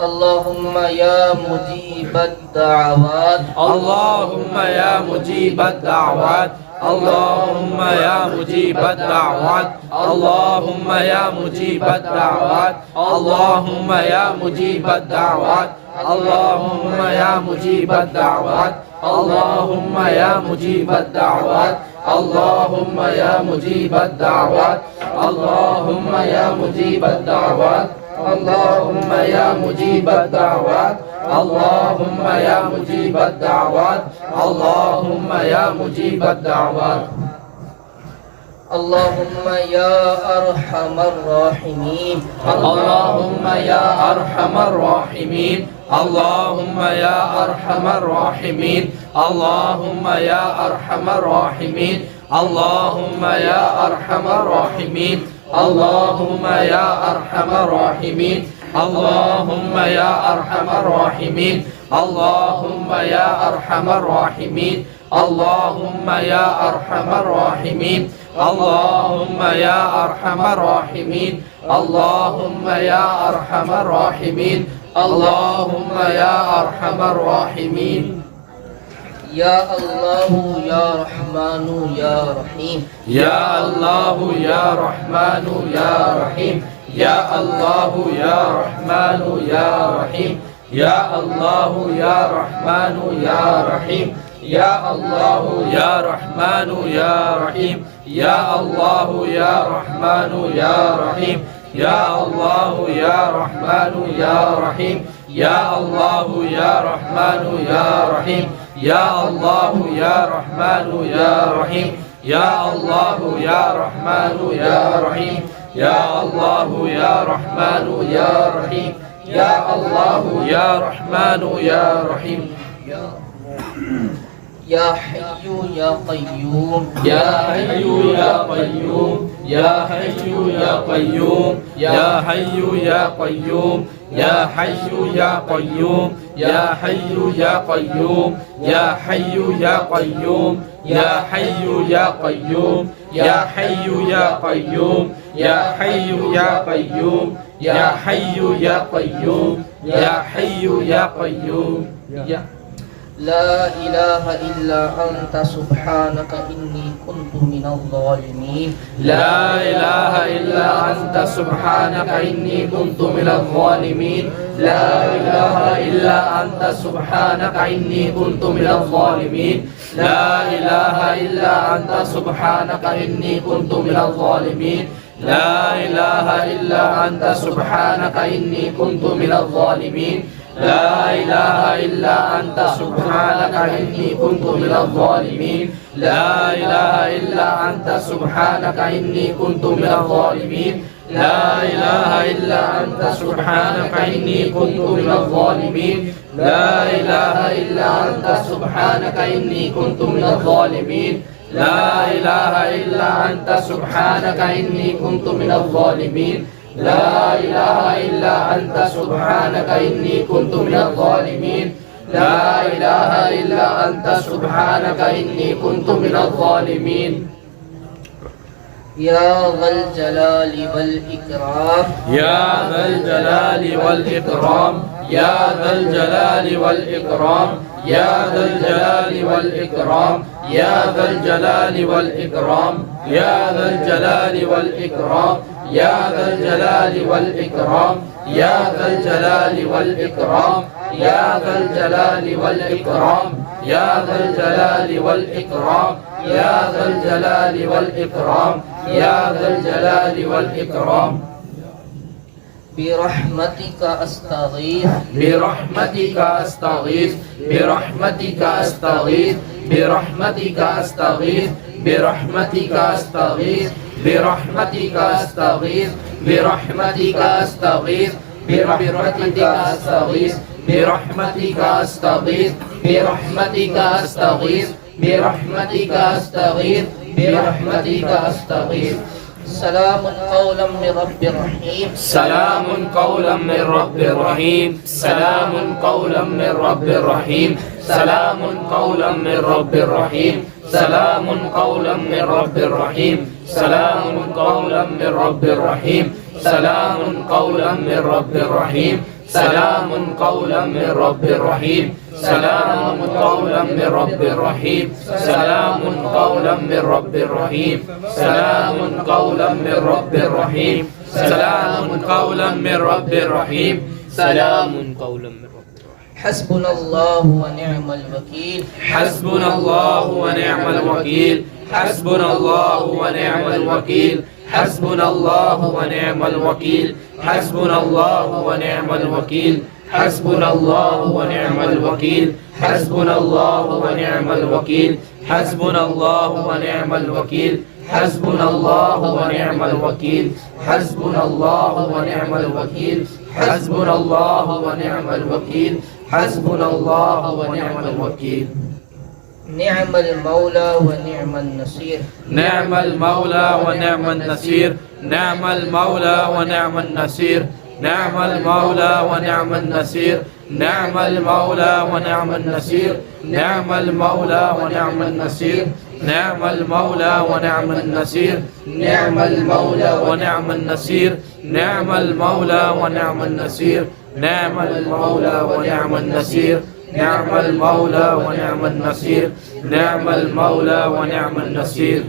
اللهم يا مجيب الدعوات اللهم يا مجيب الدعوات اللهم يا مجيب الدعوات اللهم يا مجيب الدعوات اللهم يا مجيب الدعوات اللهم يا مجيب الدعوات اللهم يا مجيب الدعوات اللهم يا مجيب الدعوات اللهم يا مجيب الدعوات اللهم يا مجيب الدعوات اللهم يا مجيب الدعوات اللهم يا مجيب الدعوات اللهم يا أرحم الراحمين اللهم يا أرحم الراحمين اللهم يا أرحم الراحمين اللهم يا أرحم الراحمين اللهم يا أرحم الراحمين اللهم يا أرحم الراحمين اللهم يا أرحم الراحمين اللهم يا أرحم الراحمين اللهم يا أرحم الراحمين اللهم يا أرحم الراحمين اللهم يا أرحم الراحمين اللهم يا أرحم الراحمين يا الله يا رحمن يا رحيم يا الله يا رحمن يا رحيم يا الله يا رحمن يا رحيم يا الله يا رحمن يا رحيم يا الله يا رحمن يا رحيم يا الله يا رحمن يا رحيم يا الله يا رحمن يا رحيم يا الله يا رحمن يا رحيم يا الله يا رحمن يا رحيم يا الله يا رحمن يا رحيم يا الله يا رحمن يا رحيم يا الله يا رحمن يا رحيم يا حي يا قيوم يا حي يا قيوم يا حي يا قيوم يا حي يا قيوم يا حي يا قيوم يا حي يا قيوم يا حي يا قيوم يا حي يا قيوم يا حي يا قيوم يا حي يا قيوم يا حي يا قيوم يا حي يا قيوم يا لا إله إلا أنت سبحانك إني كنت من الظالمين لا إله إلا أنت سبحانك إني كنت من الظالمين لا إله إلا أنت سبحانك إني كنت من الظالمين لا إله إلا أنت سبحانك إني كنت من الظالمين لا إله إلا أنت سبحانك إني كنت من الظالمين لا إله إلا أنت سبحانك إني كنت من الظالمين لا إله إلا أنت سبحانك إني كنت من الظالمين لا إله إلا أنت سبحانك إني كنت من الظالمين لا إله إلا أنت سبحانك إني كنت من الظالمين لا إله إلا أنت سبحانك إني كنت من الظالمين لا إله إلا أنت سبحانك إني كنت من الظالمين لا إله إلا أنت سبحانك إني كنت من الظالمين يا ذا الجلال والإكرام يا ذا الجلال والإكرام يا ذا الجلال والإكرام يا ذا الجلال والإكرام يا ذا الجلال والإكرام يا ذا الجلال والإكرام يا ذا الجلال والإكرام يا ذا الجلال والإكرام يا ذا الجلال والإكرام يا ذا الجلال والإكرام يا ذا الجلال والإكرام يا ذا الجلال والإكرام برحمتك أستغيث برحمتك أستغيث برحمتك أستغيث برحمتك أستغيث برحمتك أستغيث برحمتك أستغيث برحمتك أستغيث برحمتك أستغيث برحمتك أستغيث برحمتك أستغيث برحمتك أستغيث برحمتك أستغيث سلام قولا من رب رحيم سلام قولا من رب رحيم سلام قولا من رب رحيم سلام قولا من رب رحيم سلام قولا من رب رحيم سلام قولا من رب رحيم سلام قولا من رب رحيم سلام قولا من رب رحيم سلام قولا من رب رحيم سلام قولا من رب رحيم سلام قولا من رب رحيم سلام قولا من رب رحيم سلام قولا من رب حسبنا الله ونعم الوكيل حسبنا الله ونعم الوكيل حسبنا الله ونعم الوكيل حسبنا الله ونعم الوكيل حسبنا الله ونعم الوكيل حسبنا الله ونعم الوكيل حسبنا الله ونعم الوكيل حسبنا الله ونعم الوكيل حسبنا الله ونعم الوكيل حسبنا الله ونعم الوكيل حسبنا الله ونعم الوكيل حسبنا الله ونعم الوكيل نعم المولى ونعم النصير نعم المولى ونعم النصير نعم المولى ونعم النصير نعم المولى ونعم النصير نعم المولى ونعم النصير نعم المولى ونعم النصير نعم المولى ونعم النصير نعم المولى ونعم النصير نعم المولى ونعم النصير نعم المولى ونعم النصير نعم المولى ونعم النصير نعم المولى ونعم النصير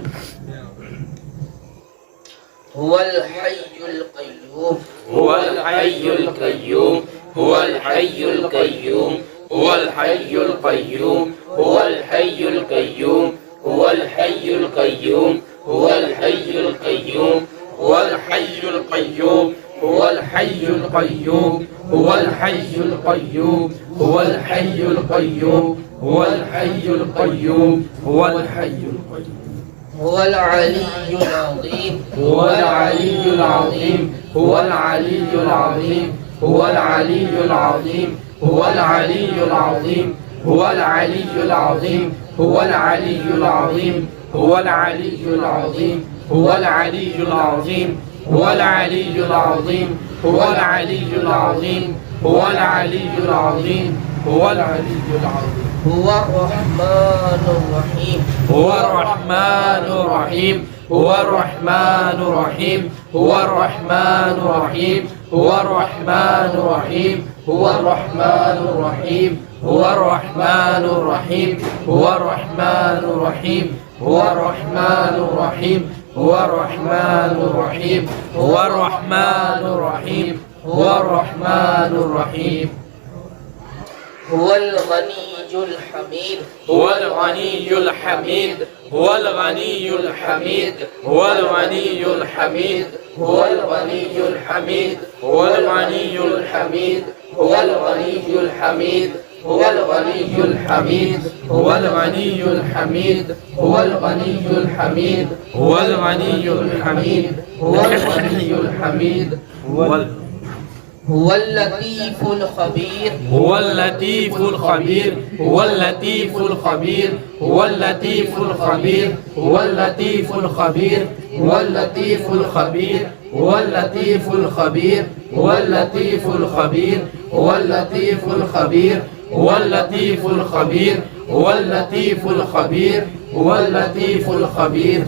هو الحي القيوم هو الحي القيوم هو الحي القيوم هو الحي القيوم هو الحي القيوم هو الحي القيوم هو الحي القيوم هو الحي القيوم هو الحي القيوم هو الحي القيوم هو الحي القيوم هو الحي القيوم هو الحي القيوم هو العلي العظيم هو العلي العظيم هو العلي العظيم هو العلي العظيم هو العلي العظيم هو العلي العظيم هو العلي العظيم هو العلي العظيم هو العلي العظيم هو العلي العظيم هو العلي العظيم هو العلي العظيم هو العلي العظيم هو الرحمن الرحيم هو الرحمن الرحيم هو الرحمن الرحيم هو الرحمن الرحيم هو الرحمن الرحيم هو الرحمن الرحيم هو الرحمن الرحيم هو الرحمن الرحيم هو الرحمن الرحيم هو الرحمن الرحيم هو الرحمن الرحيم هو الرحمن الرحيم هو الغني الحميد هو الغني الحميد هو الغني الحميد هو الغني الحميد هو الغني الحميد هو الغني الحميد هو الغني الحميد هو الغني الحميد هو الغني الحميد هو الغني الحميد هو الغني الحميد هو الغني الحميد هو اللطيف الخبير هو اللطيف الخبير هو اللطيف الخبير هو اللطيف الخبير هو اللطيف الخبير هو اللطيف الخبير هو اللطيف الخبير هو اللطيف الخبير هو اللطيف الخبير هو اللطيف الخبير هو اللطيف الخبير هو اللطيف الخبير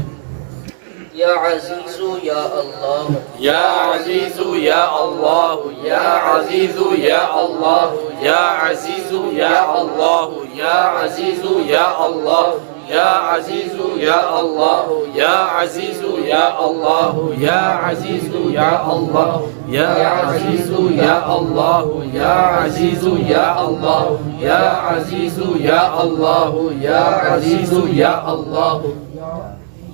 يا عزيز يا الله يا عزيز يا الله يا عزيز يا الله يا عزيز يا الله يا عزيز يا الله يا عزيز يا الله يا عزيز يا الله يا عزيز يا الله या अजीजु या अल्लाह या अजीजु या अल्लाह या अजीजु या अल्लाह या अजीजु या अल्लाह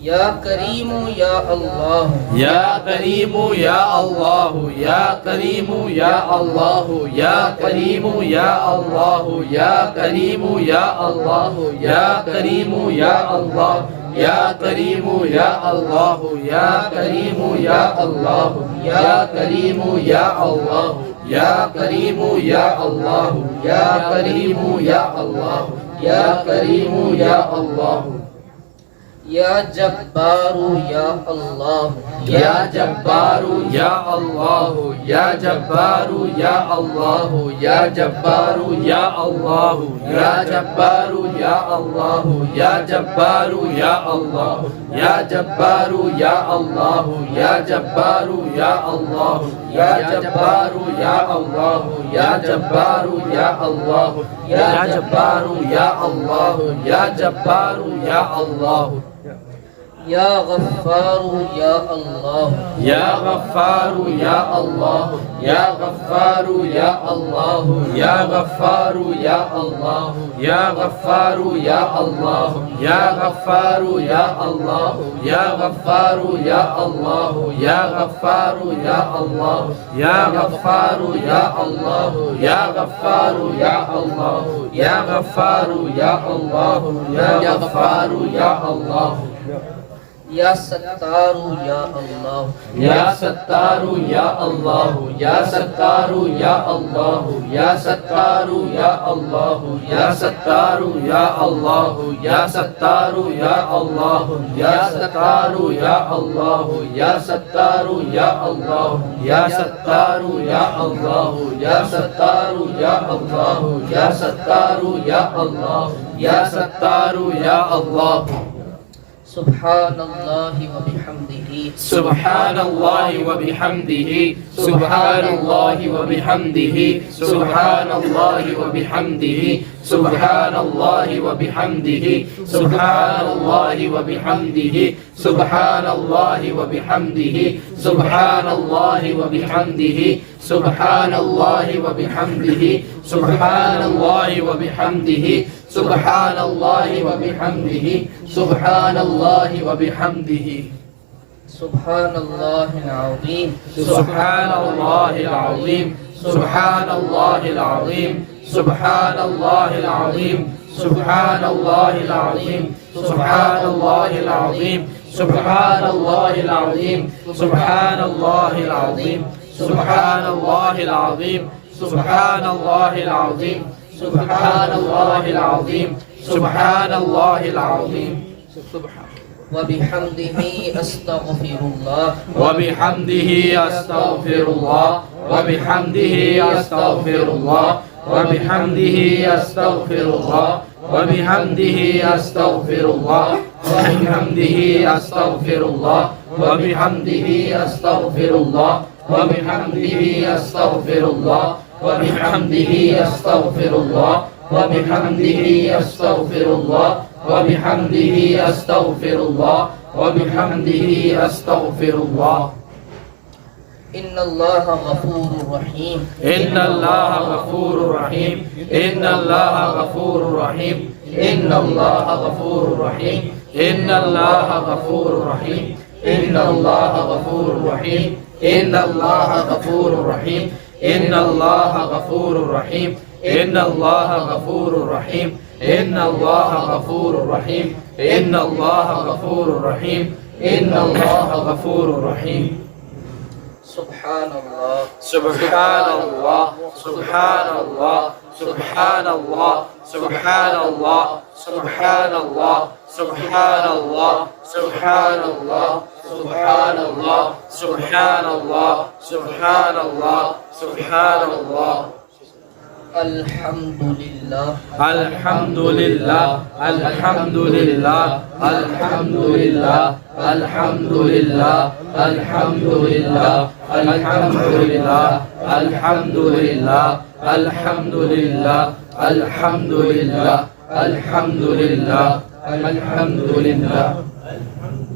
या करीमु या अल्लाह या करीमु या अल्लाह या करीमु या अल्लाह या करीमु या अल्लाह या करीमु या अल्लाह या करीमु या अल्लाह या करीमु या अल्लाह या करीमु या अल्लाह या करीमु या अल्लाह या करीमु या अल्लाह या करीमु या अल्लाह या करीमु या अल्लाह या जब्बारु या अल्लाह या जब्बारु या अल्लाह या जब्बारु या अल्लाह या जब्बारु या अल्लाह या जब्बारु या अल्लाह या जब्बारु या अल्लाह या जब्बारु या अल्लाह या जब्बारु या अल्लाह या जब्बारु या अल्लाह या जब्बारु या अल्लाह या जब्बारु या अल्लाह या जब्बारु या अल्लाह या गफ्फारु या अल्लाह या गफ्फारु या अल्लाह या गफ्फारु या अल्लाह या गफ्फारु या अल्लाह या गफ्फारु या अल्लाह या गफ्फारु या अल्लाह या गफ्फारु या अल्लाह या गफ्फारु या अल्लाह या गफ्फारु या अल्लाह या गफ्फारु या अल्लाह या गफ्फारु या अल्लाह या गफ्फारु या अल्लाह या सत्तारु या अल्लाह या सत्तारु या अल्लाह या सत्तारु या अल्लाह या सत्तारु या अल्लाह या सत्तारु या अल्लाह या सत्तारु या अल्लाह या सत्तारु या अल्लाह या सत्तारु या अल्लाह या सत्तारु या अल्लाह या सत्तारु या अल्लाह या सत्तारु या अल्लाह या सत्तारु या अल्लाह सुब्हानल्लाहि व बिहम्दिही सुब्हानल्लाहि व बिहम्दिही सुब्हानल्लाहि व बिहम्दिही सुब्हानल्लाहि व बिहम्दिही सुब्हानल्लाहि व बिहम्दिही सुब्हानल्लाहि व बिहम्दिही सुब्हानल्लाहि व बिहम्दिही सुब्हानल्लाहि व बिहम्दिही सुब्हानल्लाहि व बिहम्दिही सुब्हानल्लाहि व बिहम्दिही सुब्हानल्लाहि व बिहम्दिही सुब्हानल्लाहि व बिहम्दिही सुब्हानल्लाहिल अज़ीम सुब्हानल्लाहिल अज़ीम सुब्हानल्लाहिल अज़ीम सुब्हानल्लाहिल अज़ीम सुब्हानल्लाहिल अज़ीम सुब्हानल्लाहिल अज़ीम सुब्हानल्लाहिल अज़ीम सुब्हानल्लाहिल अज़ीम सुब्हानल्लाहिल अज़ीम सुब्हानल्लाहिल अज़ीम सुब्हानल्लाहिल अज़ीम सुब्हानल्लाहिल अज़ीम व बिहम्दिही अस्तगफिरुल्लाह व बिहम्दिही अस्तगफिरुल्लाह व बिहम्दिही अस्तगफिरुल्लाह व बिहम्दिही अस्तगफिरुल्लाह व बिहम्दिही अस्तगफिरुल्लाह व बिहम्दिही अस्तगफिरुल्लाह व बिहम्दिही अस्तगफिरुल्लाह व बिहम्दिही अस्तगफिरुल्लाह व बिहम्दिही अस्तगफिरुल्लाह व बिहम्दिही अस्तगफिरुल्लाह व बिहम्दिही अस्तगफिरुल्लाह व बिहम्दिही अस्तगफिरुल्लाह इन्नल्लाह गफूरुर रहीम इन्नल्लाह गफूरुर रहीम इन्नल्लाह गफूरुर रहीम इन्नल्लाह गफूरुर रहीम इन्नल्लाह गफूरुर रहीम इन्नल्लाह गफूरुर रहीम इन्नल्लाह गफूरुर रहीम इन्नल्लाह गफूरुर रहीम इन्नल्लाह गफूरुर रहीम इन्नल्लाह गफूरुर रहीम इन्नल्लाह गफूरुर रहीम इन्नल्लाह गफूरुर रहीम सुब्हानल्लाह सुब्हानल्लाह सुब्हानल्लाह सुब्हानल्लाह सुब्हानल्लाह सुब्हानल्लाह सुब्हानल्लाह सुब्हानल्लाह सुब्हानल्लाह सुब्हानल्लाह सुब्हानल्लाह सुब्हानल्लाह अल्हम्दुलिल्लाह अल्हम्दुलिल्लाह अल्हम्दुलिल्लाह अल्हम्दुलिल्लाह अल्हम्दुलिल्लाह अल्हम्दुलिल्लाह अल्हम्दुलिल्लाह अल्हम्दुलिल्लाह अल्हम्दुलिल्लाह अल्हम्दुलिल्लाह अल्हम्दुलिल्लाह अल्हम्दुलिल्लाह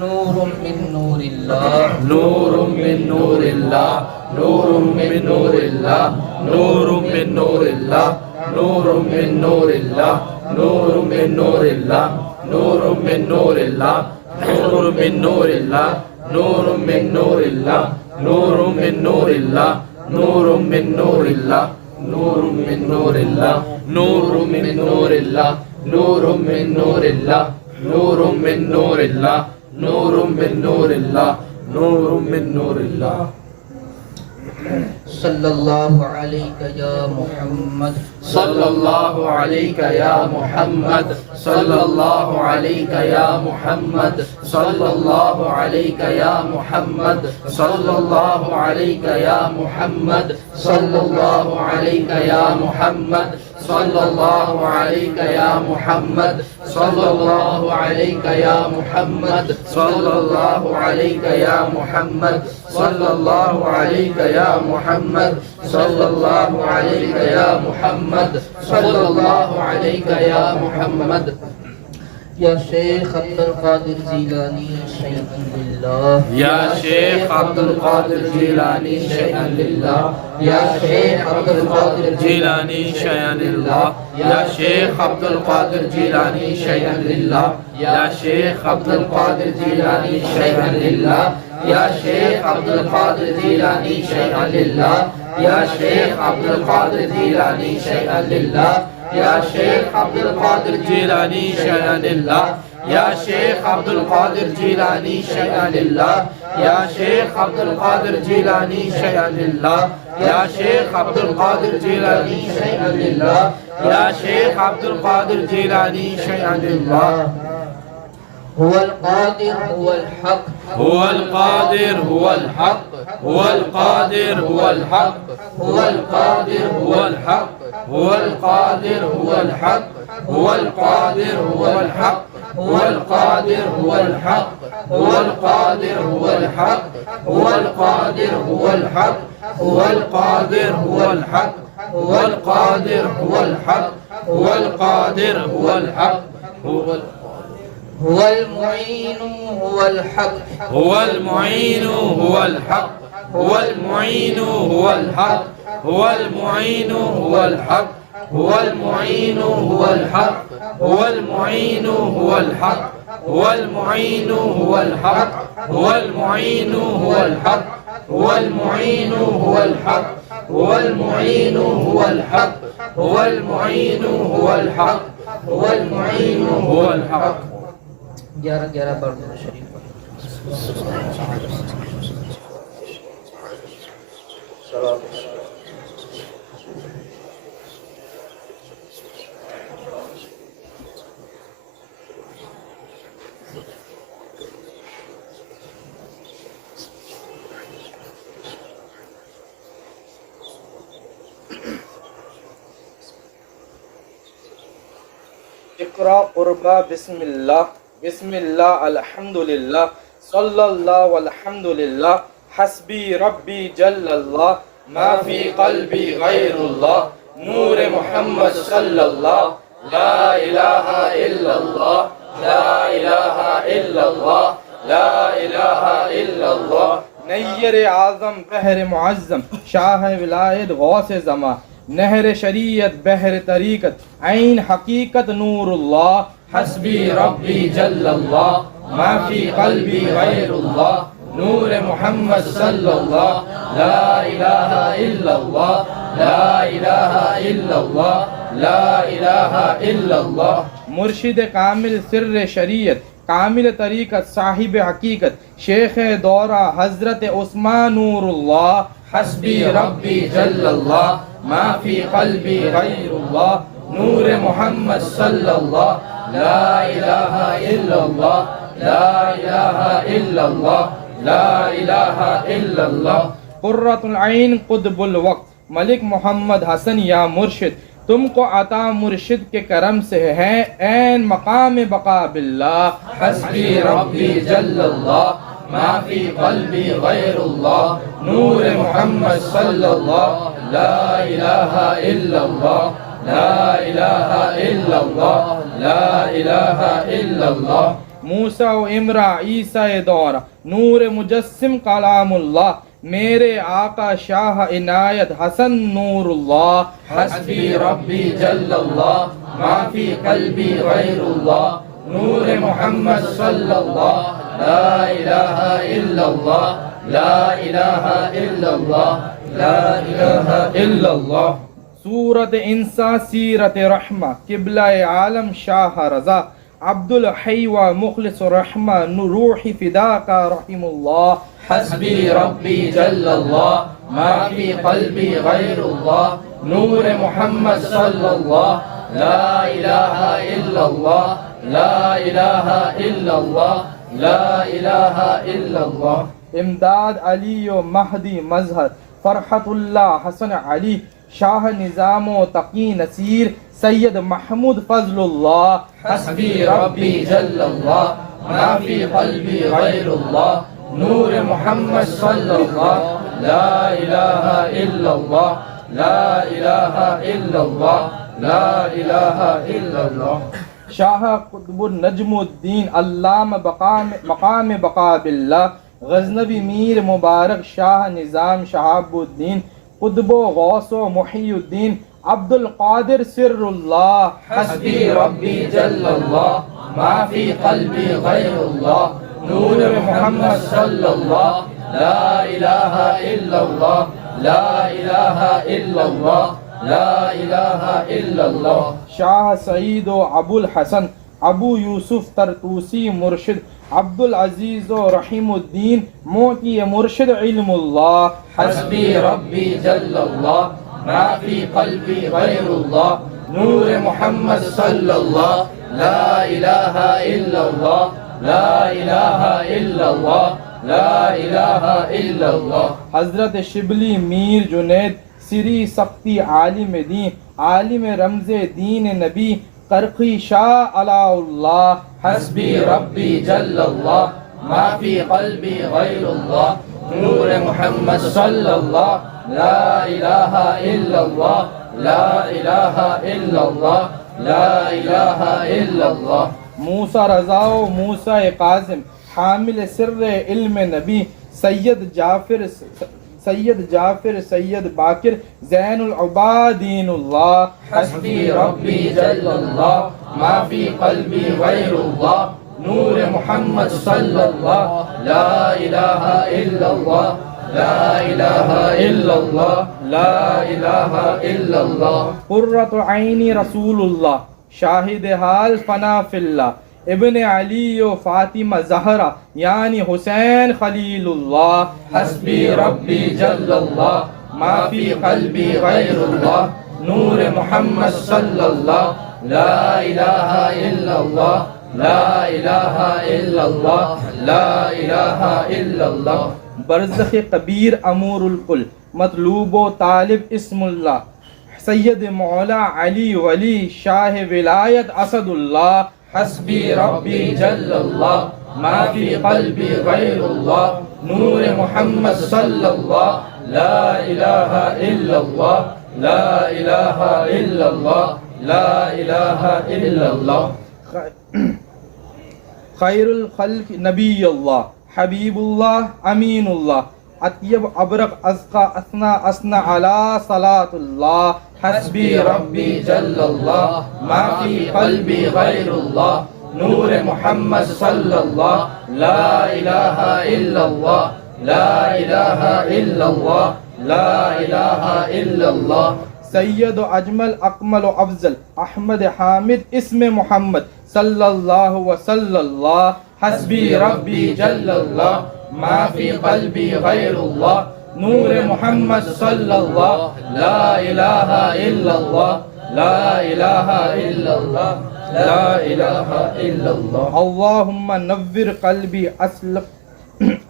نور من نور اللہ نور من نور اللہ نور من نور اللہ نور من نور اللہ نور من نور اللہ نور من نور اللہ نور من نور اللہ نور من نور اللہ نور من نور اللہ نور من نور اللہ نور من نور اللہ نور من نور اللہ نور من نور اللہ نور من نور اللہ نور من نور اللہ نور من نور اللہ نور من نور اللہ صلی اللہ علیہ یا محمد صلی اللہ علیہ یا محمد صلی اللہ علیہ یا محمد صلی اللہ علیہ یا محمد صلی اللہ علیہ یا محمد صلی اللہ علیہ یا محمد صلی اللہ علیہ یا محمد صلی اللہ علیہ یا محمد صلی اللہ علیہ یا محمد صلی اللہ علیہ یا محمد صلی اللہ علیہ یا محمد صلی اللہ علیہ یا محمد یا شیخ عبد القادر جیلانی شیئا للہ یا شیخ عبد القادر جیلانی شیئا للہ یا شیخ عبد القادر جیلانی شیئا للہ یا شیخ عبد القادر جیلانی شیئا للہ یا شیخ عبد القادر جیلانی شیئا للہ یا شیخ عبد القادر جیلانی شیئا للہ یا شیخ عبد القادر جیلانی شیئا للہ یا شیخ عبد القادر جیلانی شیئا للہ یا شیخ عبد القادر جیلانی شیئا للہ یا شیخ عبد القادر جیلانی شیئا للہ یا شیخ عبد القادر جیلانی شیئا للہ یا شیخ عبد القادر جیلانی شیئا للہ هو القادر هو الحق هو القادر هو الحق هو القادر هو الحق هو القادر هو الحق هو القادر هو الحق هو القادر هو الحق هو القادر هو الحق هو القادر هو الحق هو القادر هو الحق هو القادر هو الحق هو القادر هو الحق هو القادر هو الحق هو المعين هو الحق هو المعين هو الحق هو المعين هو الحق هو المعين هو الحق هو المعين هو الحق هو المعين هو الحق هو المعين هو الحق هو المعين هو الحق هو المعين هو الحق هو المعين هو الحق هو المعين هو الحق هو المعين هو الحق 11 بار درود شریف اقرا قربا بسم اللہ بسم اللہ الحمدللہ صلی اللہ والحمدللہ حسبی ربی جل اللہ ما فی قلبی غیر اللہ نور محمد صلی اللہ لا الہ الا اللہ لا الہ الا اللہ لا الہ الا اللہ نیر اعظم بحر معظم شاہ ولایت غوث زمان نہر شریعت بحر طریقت عین حقیقت نور اللہ حسبی ربی جل اللہ ما فی قلبی غیر اللہ نور محمد صلی اللہ لا الہ الا اللہ لا الہ الا اللہ لا الہ الا اللہ مرشد کامل سر شریعت کامل طریقت صاحب حقیقت شیخ دورہ حضرت عثمان نور اللہ حسبی ربی جل اللہ ما فی قلبی غیر اللہ نور محمد صلی اللہ لا الہ الا اللہ لا الہ الا اللہ لا الہ الا اللہ قرۃ العین قطب الوقت ملک محمد حسن یا مرشد تم کو عطا مرشد کے کرم سے ہے عین مقام بقا باللہ حسبی ربی جل اللہ ما فی قلبی غیر اللہ نور محمد صلی اللہ لا الہ الا اللہ لا الہ الا اللہ لا الہ الا اللہ موسیٰ و عمرہ عیسیٰ دور نور مجسم کلام اللہ میرے آقا شاہ عنایت حسن نور اللہ حسبی ربی جل اللہ ما فی قلبی غیر اللہ نور محمد صلی اللہ لا الہ الا اللہ لا الہ الا اللہ لا الہ الا اللہ سورت انسا سیرت رحمہ قبلہ عالم شاہ رضا عبد الحی و مخلص رحمہ روح فدا کا رحم اللہ حسبی ربی جل اللہ ما فی قلبی غیر اللہ نور محمد صلی اللہ لا الہ الا اللہ لا الہ الا اللہ لا الہ الا اللہ امداد علی و مہدی مظہر فرحت اللہ حسن علی شاہ نظام و تقی نصیر سید محمود فضل اللہ حسبی ربی جل اللہ ما فی قلبی غیر اللہ نور محمد صلی اللہ لا الہ الا اللہ لا الہ الا اللہ لا الہ الا اللہ شاہ قطب النجم الدین علامہ مقام بقا باللہ غزنوی میر مبارک شاہ نظام شہاب الدین قطب و غوث و محی الدین عبد القادر سر اللہ حسبی ربی جل اللہ ما فی قلبی غیر اللہ نور محمد صلی اللہ لا الہ الا اللہ لا الہ الا اللہ لا الہ الا اللہ شاہ سعید و ابو الحسن ابو یوسف ترتوسی مرشد عبد العزیز و رحیم الدین موتی مرشد علم اللہ حسبی ربی جل اللہ ما فی قلبی غیر اللہ نور محمد صلی اللہ لا الہ الا اللہ لا الہ الا اللہ لا الہ الا اللہ حضرت شبلی میر جنید سری سختی عالم دین عالم رمز دین نبی قرقی شاہ علا اللہ حسبی ربی جل اللہ ما فی قلبی غیر اللہ نور محمد صلی اللہ لا الہ الا اللہ لا الہ الا اللہ لا الہ الا اللہ موسیٰ رضا و موسیٰ قاسم حامل سر علم نبی سید جعفر سید باقر زین العبادین اللہ حسبی ربی جل اللہ ما فی قلبی غیر اللہ نور محمد صلی اللہ لا الہ الا اللہ لا الہ الا اللہ لا الہ الا اللہ قرۃ عینی رسول اللہ شاہد حال فنا فی اللہ ابن علی و فاطمہ زہرا یعنی حسین خلیل اللہ حسبی ربی جل اللہ ما فی قلبی غیر اللہ نور محمد صلی اللہ لا الہ الا اللہ لا الہ الا اللہ لا الہ الا اللہ برزخ کبیر امور الکل مطلوب و طالب اسم اللہ سید مولا علی ولی شاہ ولایت اسد اللہ حسبی ربی جل اللہ ما فی قلبی غیر اللہ نور محمد صلی اللہ لا الہ الا اللہ لا الہ الا اللہ لا الہ الا اللہ خیر الخلق نبی اللہ حبیب اللہ امین اللہ اطیب ابرق ازقا اسنا علی صلاۃ اللہ حسبی ربی جل اللہ ما فی قلبی غیر اللہ نور محمد صلی اللہ لا الہ الا اللہ لا الہ الا اللہ لا الہ الا اللہ سید و اجمل اکمل و افضل احمد حامد اسم محمد صلی اللہ وصلی اللہ حسبی ربی جل اللہ ما فی قلبی غیر اللہ نور محمد صلی اللہ لا الہ الا اللہ لا الہ الا اللہ لا إله إلا الله اللهم نور قلبي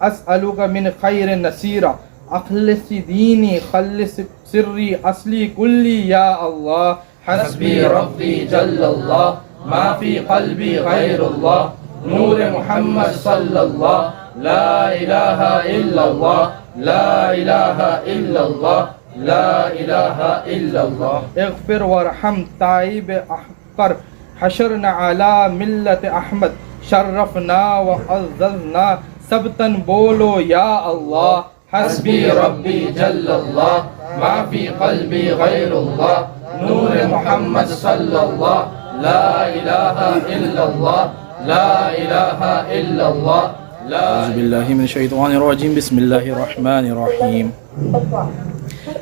أسألك من خير نسيرا أخلص ديني خلص سري أصلي كلي يا الله حسبي ربي جل الله ما في قلبي غير الله نور محمد صلى الله لا إله إلا الله لا إله إلا الله لا إله إلا الله اغفر وارحم تائب أحقر حشرنا على ملة أحمد شرفنا وعززنا سبتا بولو يا الله حسبي ربي جل الله ما في قلبي غير الله نور محمد صلى الله لا إله إلا الله لا إله إلا الله لا أعوذ بالله من الشيطان الرجيم بسم الله الرحمن الرحيم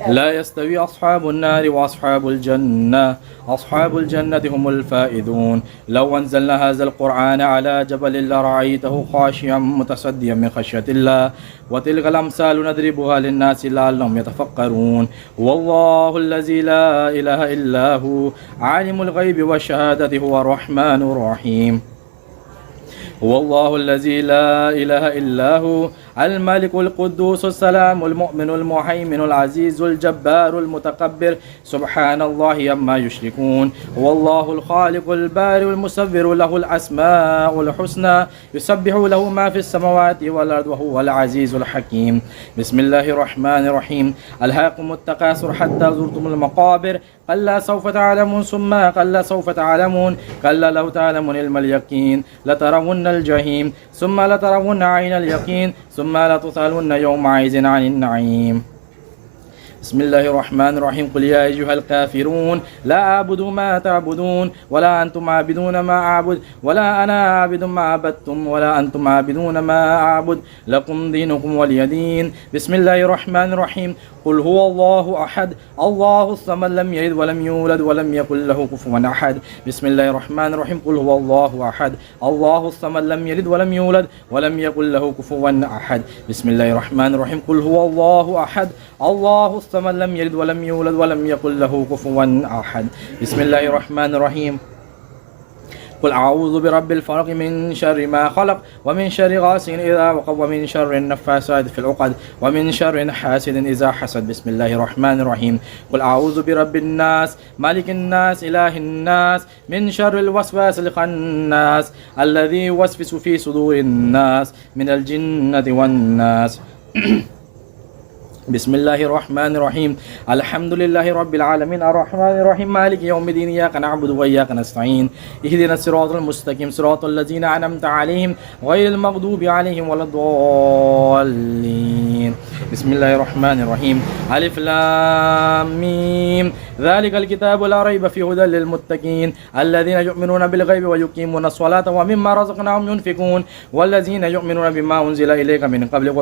لا يستوي أصحاب النار وأصحاب الجنة أصحاب الجنة هم الفائزون لو أنزلنا هذا القرآن على جبل لرأيته خاشعا متصديا من خشية الله وتلك الأمثال نضربها للناس لعلهم يتفكرون والله الذي لا إله إلا هو عالم الغيب والشهادة هو الرحمن الرحيم هو الله الذي لا إله إلا هو الملك القدوس السلام المؤمن المهيمن العزيز الجبار المتكبر سبحان الله عما يشركون هو الله الخالق البارئ المصور له الأسماء الحسنى يسبح له ما في السماوات والأرض وهو العزيز الحكيم بسم الله الرحمن الرحيم ألهاكم التكاثر حتى زرتم المقابر كلا سوف تعلمون ثم كلا سوف تعلمون كلا لو تعلمون علم اليقين لترون الجحيم ثم لترون عين اليقين ثم لتسألن يومئذ عن النعيم بسم الله الرحمن الرحيم قل يا أيها الكافرون لا أعبد ما تعبدون ولا أنتم عابدون ما أعبد ولا أنا عابد ما عبدتم ولا أنتم عابدون ما أعبد لكم دينكم ولي دين بسم الله الرحمن الرحيم قل هو الله أحد الله الصمد لم يلد ولم يولد ولم يكن له كفوا أحد بسم الله الرحمن الرحيم قل هو الله أحد الله الصمد لم يلد ولم يولد ولم يكن له كفوا أحد بسم الله الرحمن الرحيم قل هو الله أحد الله الصمد لم يلد ولم يولد ولم يكن له كفوا أحد بسم الله الرحمن الرحيم قل أعوذ برب الفلق من شر ما خلق ومن شر غاسق إذا وقب ومن شر النفاثات في العقد ومن شر حاسد إذا حسد بسم الله الرحمن الرحيم قل أعوذ برب الناس مالك الناس إله الناس من شر الوسواس الخناس الذي يوسوس في صدور الناس من الجنة والناس بسم الله الرحمن الرحيم الحمد لله رب العالمين الرحمن الرحيم مالك يوم الدين إياك نعبد وإياك نستعين اهدنا الصراط المستقيم صراط الذين أنعمت عليهم غير المغضوب عليهم ولا الضالين بسم الله الرحمن الرحيم ألف لام ميم ذلك الكتاب لا ريب فيه هدى للمتقين الذين يؤمنون بالغيب ويقيمون الصلاة ومما رزقناهم ينفقون والذين يؤمنون بما أنزل إليك من قبلك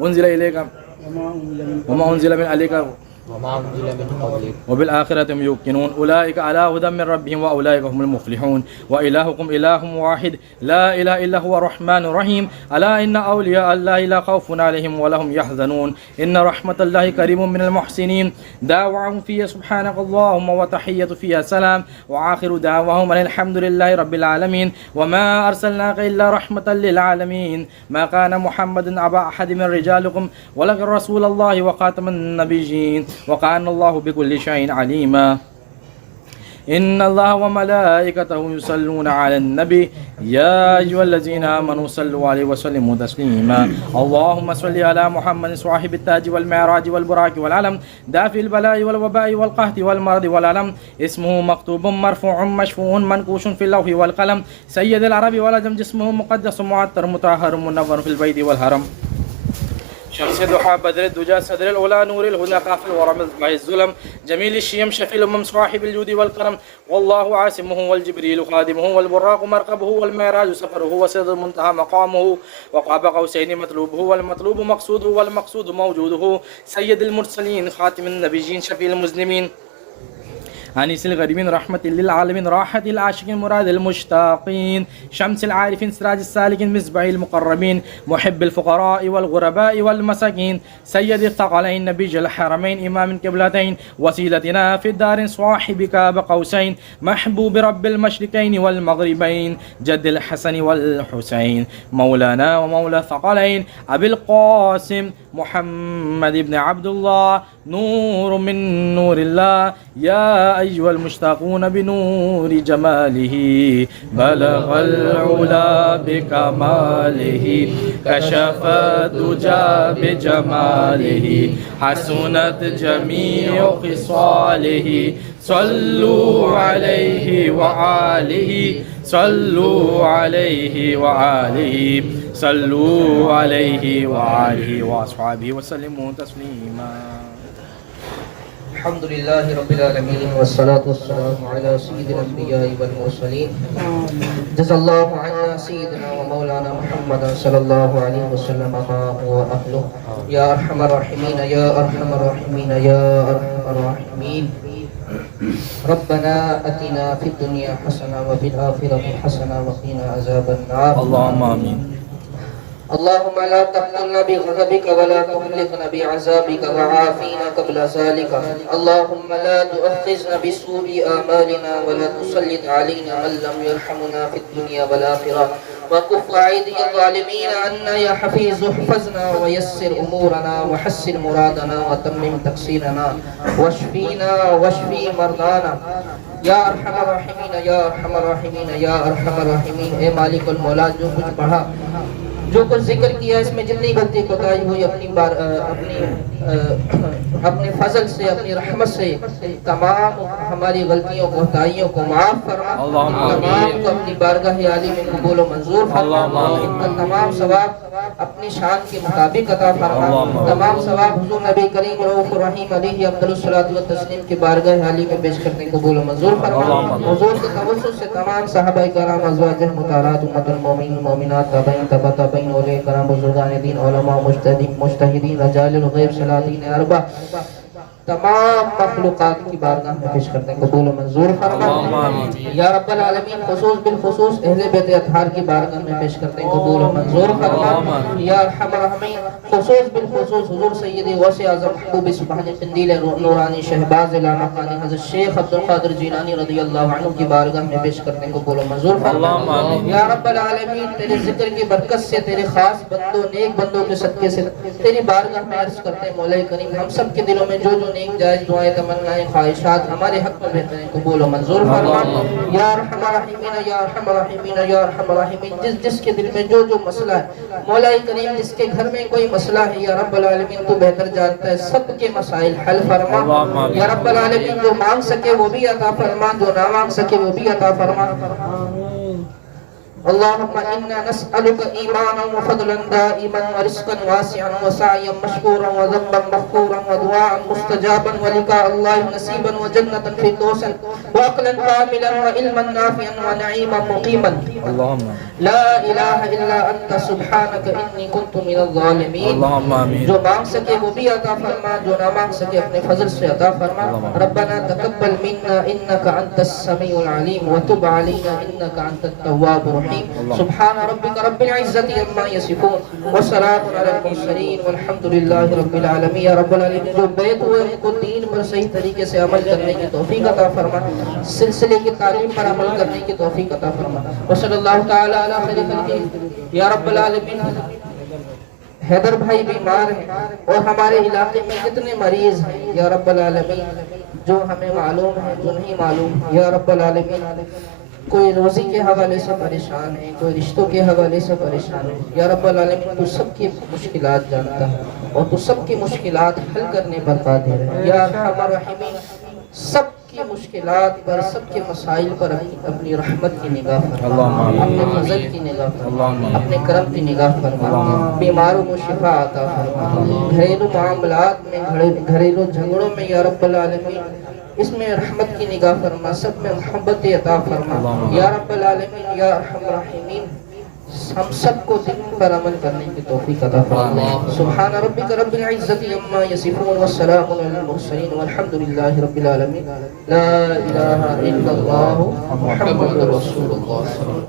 أنزل إليك وما أنزل من عليك وبالآخرة هم يوقنون أولئك على هدى من ربهم وأولئك هم المفلحون وإلهكم إله واحد لا إله إلا هو الرحمن الرحيم ألا إن أولياء الله لا خوف عليهم ولا هم يحزنون إن رحمة الله قريب من المحسنين دعواهم فيها سبحانك اللهم وتحية فيها سلام وآخر دعواهم أن الحمد لله رب العالمين وما أرسلناك إلا رحمة للعالمين ما كان محمد أبا أحد من رجالكم ولكن رسول الله وخاتم النبيين وكان الله بكل شيء عليما إن الله وملائكته يصلون على النبي يا أيها الذين آمنوا صلوا عليه وسلموا تسليما اللهم صل على محمد صاحب التاج والمعراج والبراك والعلم دافع البلاء والوباء والقحط والمرض والألم اسمه مكتوب مرفوع مشفوع منقوش في اللوح والقلم سيد العرب والعجم جسمه مقدس معطر مطهر منور في البيت والحرم شمس ضحى بدر الدجى صدر الأولى نور الهدى قافل ورمز الظلم جميل الشيم شفيل الأمم صاحب الجود والكرم والله عاصمه والجبريل خادمه والبراق مركبه والمعراج سفره وسد المنتهى مقامه وقاب قوسين مطلوبه والمطلوب مقصوده والمقصود موجوده سيد المرسلين خاتم النبيين شفيع المسلمين أنيس الغريبين رحمة للعالمين راحة العاشقين مراد المشتاقين شمس العارفين سراج السالكين مصباح المقربين محب الفقراء والغرباء والمساكين سيد الثقلين نبي الحرمين إمام القبلتين وسيلتنا في الدار صاحب كاب قوسين محبوب رب المشرقين والمغربين جد الحسن والحسين مولانا ومولى الثقلين أبي القاسم محمد بن عبد الله نور من نور الله يا أيها المشتاقون بنور جماله بلغ العلا بكماله كشف الدجى بجماله حسنت جميع خصاله صلوا عليه وآله صلوا عليه وآله صلوا عليه وآله وأصحابه وسلموا تسليما. الحمد لله رب العالمين والصلاة والسلام على سيد الأنبياء والمرسلين جزا الله عنا سيدنا ومولانا محمد صلى الله عليه وسلم ما هو أهله يا أرحم الراحمين يا أرحم الراحمين يا أرحم الراحمين. ربنا أتنا في الدنيا حسنة وفي الآخرة حسنة وقنا عذاب النار. اللهم آمين. اللهم لا تقتلنا بغضبك ولا تهلكنا بعذابك وعافينا قبل ذلك. اللهم لا تؤاخذنا بسوء آمالنا ولا تسلط علينا من لم يرحمنا في الدنيا والآخرة وكف أيدي الظالمين عنا يا حفيظ. احفظنا ويسر أمورنا وحسن مرادنا وتمم تقصيرنا واشفينا واشفي مرضانا یا ارحم الراحمین یا ارحم الراحمین یا ارحم الراحمین. اے مالک المولا جو کچھ پڑھا جو کچھ ذکر کیا اس میں جتنی غلطی کوتاہی ہوئی اپنے فضل سے اپنی رحمت سے تمام ہماری غلطیوں کوتاہیوں کو معاف فرما. تمام کو اپنی بارگاہ عالی میں قبول و منظور فرما. ان کا تمام ثواب اپنی شان کے مطابق عطا فرما. تمام ثواب حضور نبی کریم رؤوف الرحیم علیہ افضل الصلاۃ والتسلیم کی بارگاہ عالی میں پیش کرنے قبول و منظور فرما. حضور کے توسل سے تمام صحابہ کرام ازواج مطہرات امت المومنین المومنات تابعین تبع تابعین اولیاء کرام بزرگان دین علماء مجتہدین رجال الغیب سلاطین اربع تمام مخلوقات کی بارگاہ میں پیش کرتے ہیں قبول و منظور فرما. یا رب العالمین خصوص بالخصوص اہل بیت اطہار کی بارگاہ میں پیش کرتے ہیں قبول و منظور فرما. یا ارحم الراحمین خصوص بالخصوص حضور سیدی غوث اعظم محبوب سبحانی قندیل نورانی شہباز لامکانی حضرت شیخ عبد القادر جیلانی رضی اللہ عنہ کی بارگاہ میں پیش کرتے ہیں قبول و منظور فرما. یا رب العالمین تیرے ذکر کی برکت سے تیرے خاص بندوں نیک بندوں کے صدقے سے تیری بارگاہ میں عرض کرتے ہیں مولا کریم ہم سب کے دلوں میں جو نیک جائز دعائیں تمنائیں خواہشات ہمارے حق میں بہترین قبول و منظور فرما. یا ارحم الراحمین یا ارحم الراحمین یا ارحم الراحمین جس کے دل میں جو مسئلہ ہے مولا کریم جس کے گھر میں کوئی مسئلہ ہے یا رب العالمین تو بہتر جانتا ہے سب کے مسائل حل فرما. یا رب العالمین جو مانگ سکے وہ بھی عطا فرما جو نہ مانگ سکے وہ بھی عطا فرما. اللهم إنا نسألك إيمانا وفضلا دائما ورزقا واسعا وسعيا مشكورا وذنبا مغفورا ودعاء مستجابا ولقاء الله نصيبا وجنة فردوسا وعقلا كاملا وعلما نافعا ونعيما مقيما. اللهم لا إله إلا أنت سبحانك إني كنت من الظالمين. اللهم آمين. جو مانگ سکے وہ بھی عطا فرما جو نہ مانگ سکے اپنے فضل سے عطا فرما. ربنا تقبل منا إنك أنت السميع العليم وتب علينا إنك أنت التواب الرحيم. سبحان ربك رب العزة عما يصفون والسلام على المرسلين والحمد لله رب العالمين. یا رب العالمین جو بیت ہوئے ان کو دین پر صحیح طریقے سے عمل کرنے کی توفیق عطا فرما. سلسلے کی تعلیم پر عمل کرنے کی توفیق عطا فرما. وصلی اللہ تعالی علی خیر خلقہ. یا رب العالمین حیدر بھائی بیمار ہیں اور ہمارے علاقے میں کتنے مریض ہیں یا رب العالمین جو ہمیں معلوم ہے جو نہیں معلوم. یا رب العالمین کوئی روزی کے حوالے سے پریشان ہے کوئی رشتوں کے حوالے سے پریشان ہے. یا رب العالمین تو سب کی مشکلات جانتا ہے اور تو سب کی مشکلات حل کرنے پر قادر ہے. یا ارحم الراحمین سب کی مشکلات پر سب کے مسائل پر اپنی رحمت کی نگاہ فرما. اپنے فضل کی نگاہ فرما. اپنے کرم کی نگاہ فرما. بیماروں کو شفا عطا فرما. گھریلو معاملات میں گھریلو جھگڑوں میں یا رب العالمین اس میں رحمت کی نگاہ فرما. سب میں محبت عطا فرما. یا رب العالمین یا ارحم الراحمین ہم سب کو دین پر عمل کرنے کی توفیق عطا فرما. سبحان ربک رب العزت عما یصفون والسلام علی المرسلین والحمد للہ رب العالمین. لا الہ الا اللہ محمد رسول اللہ.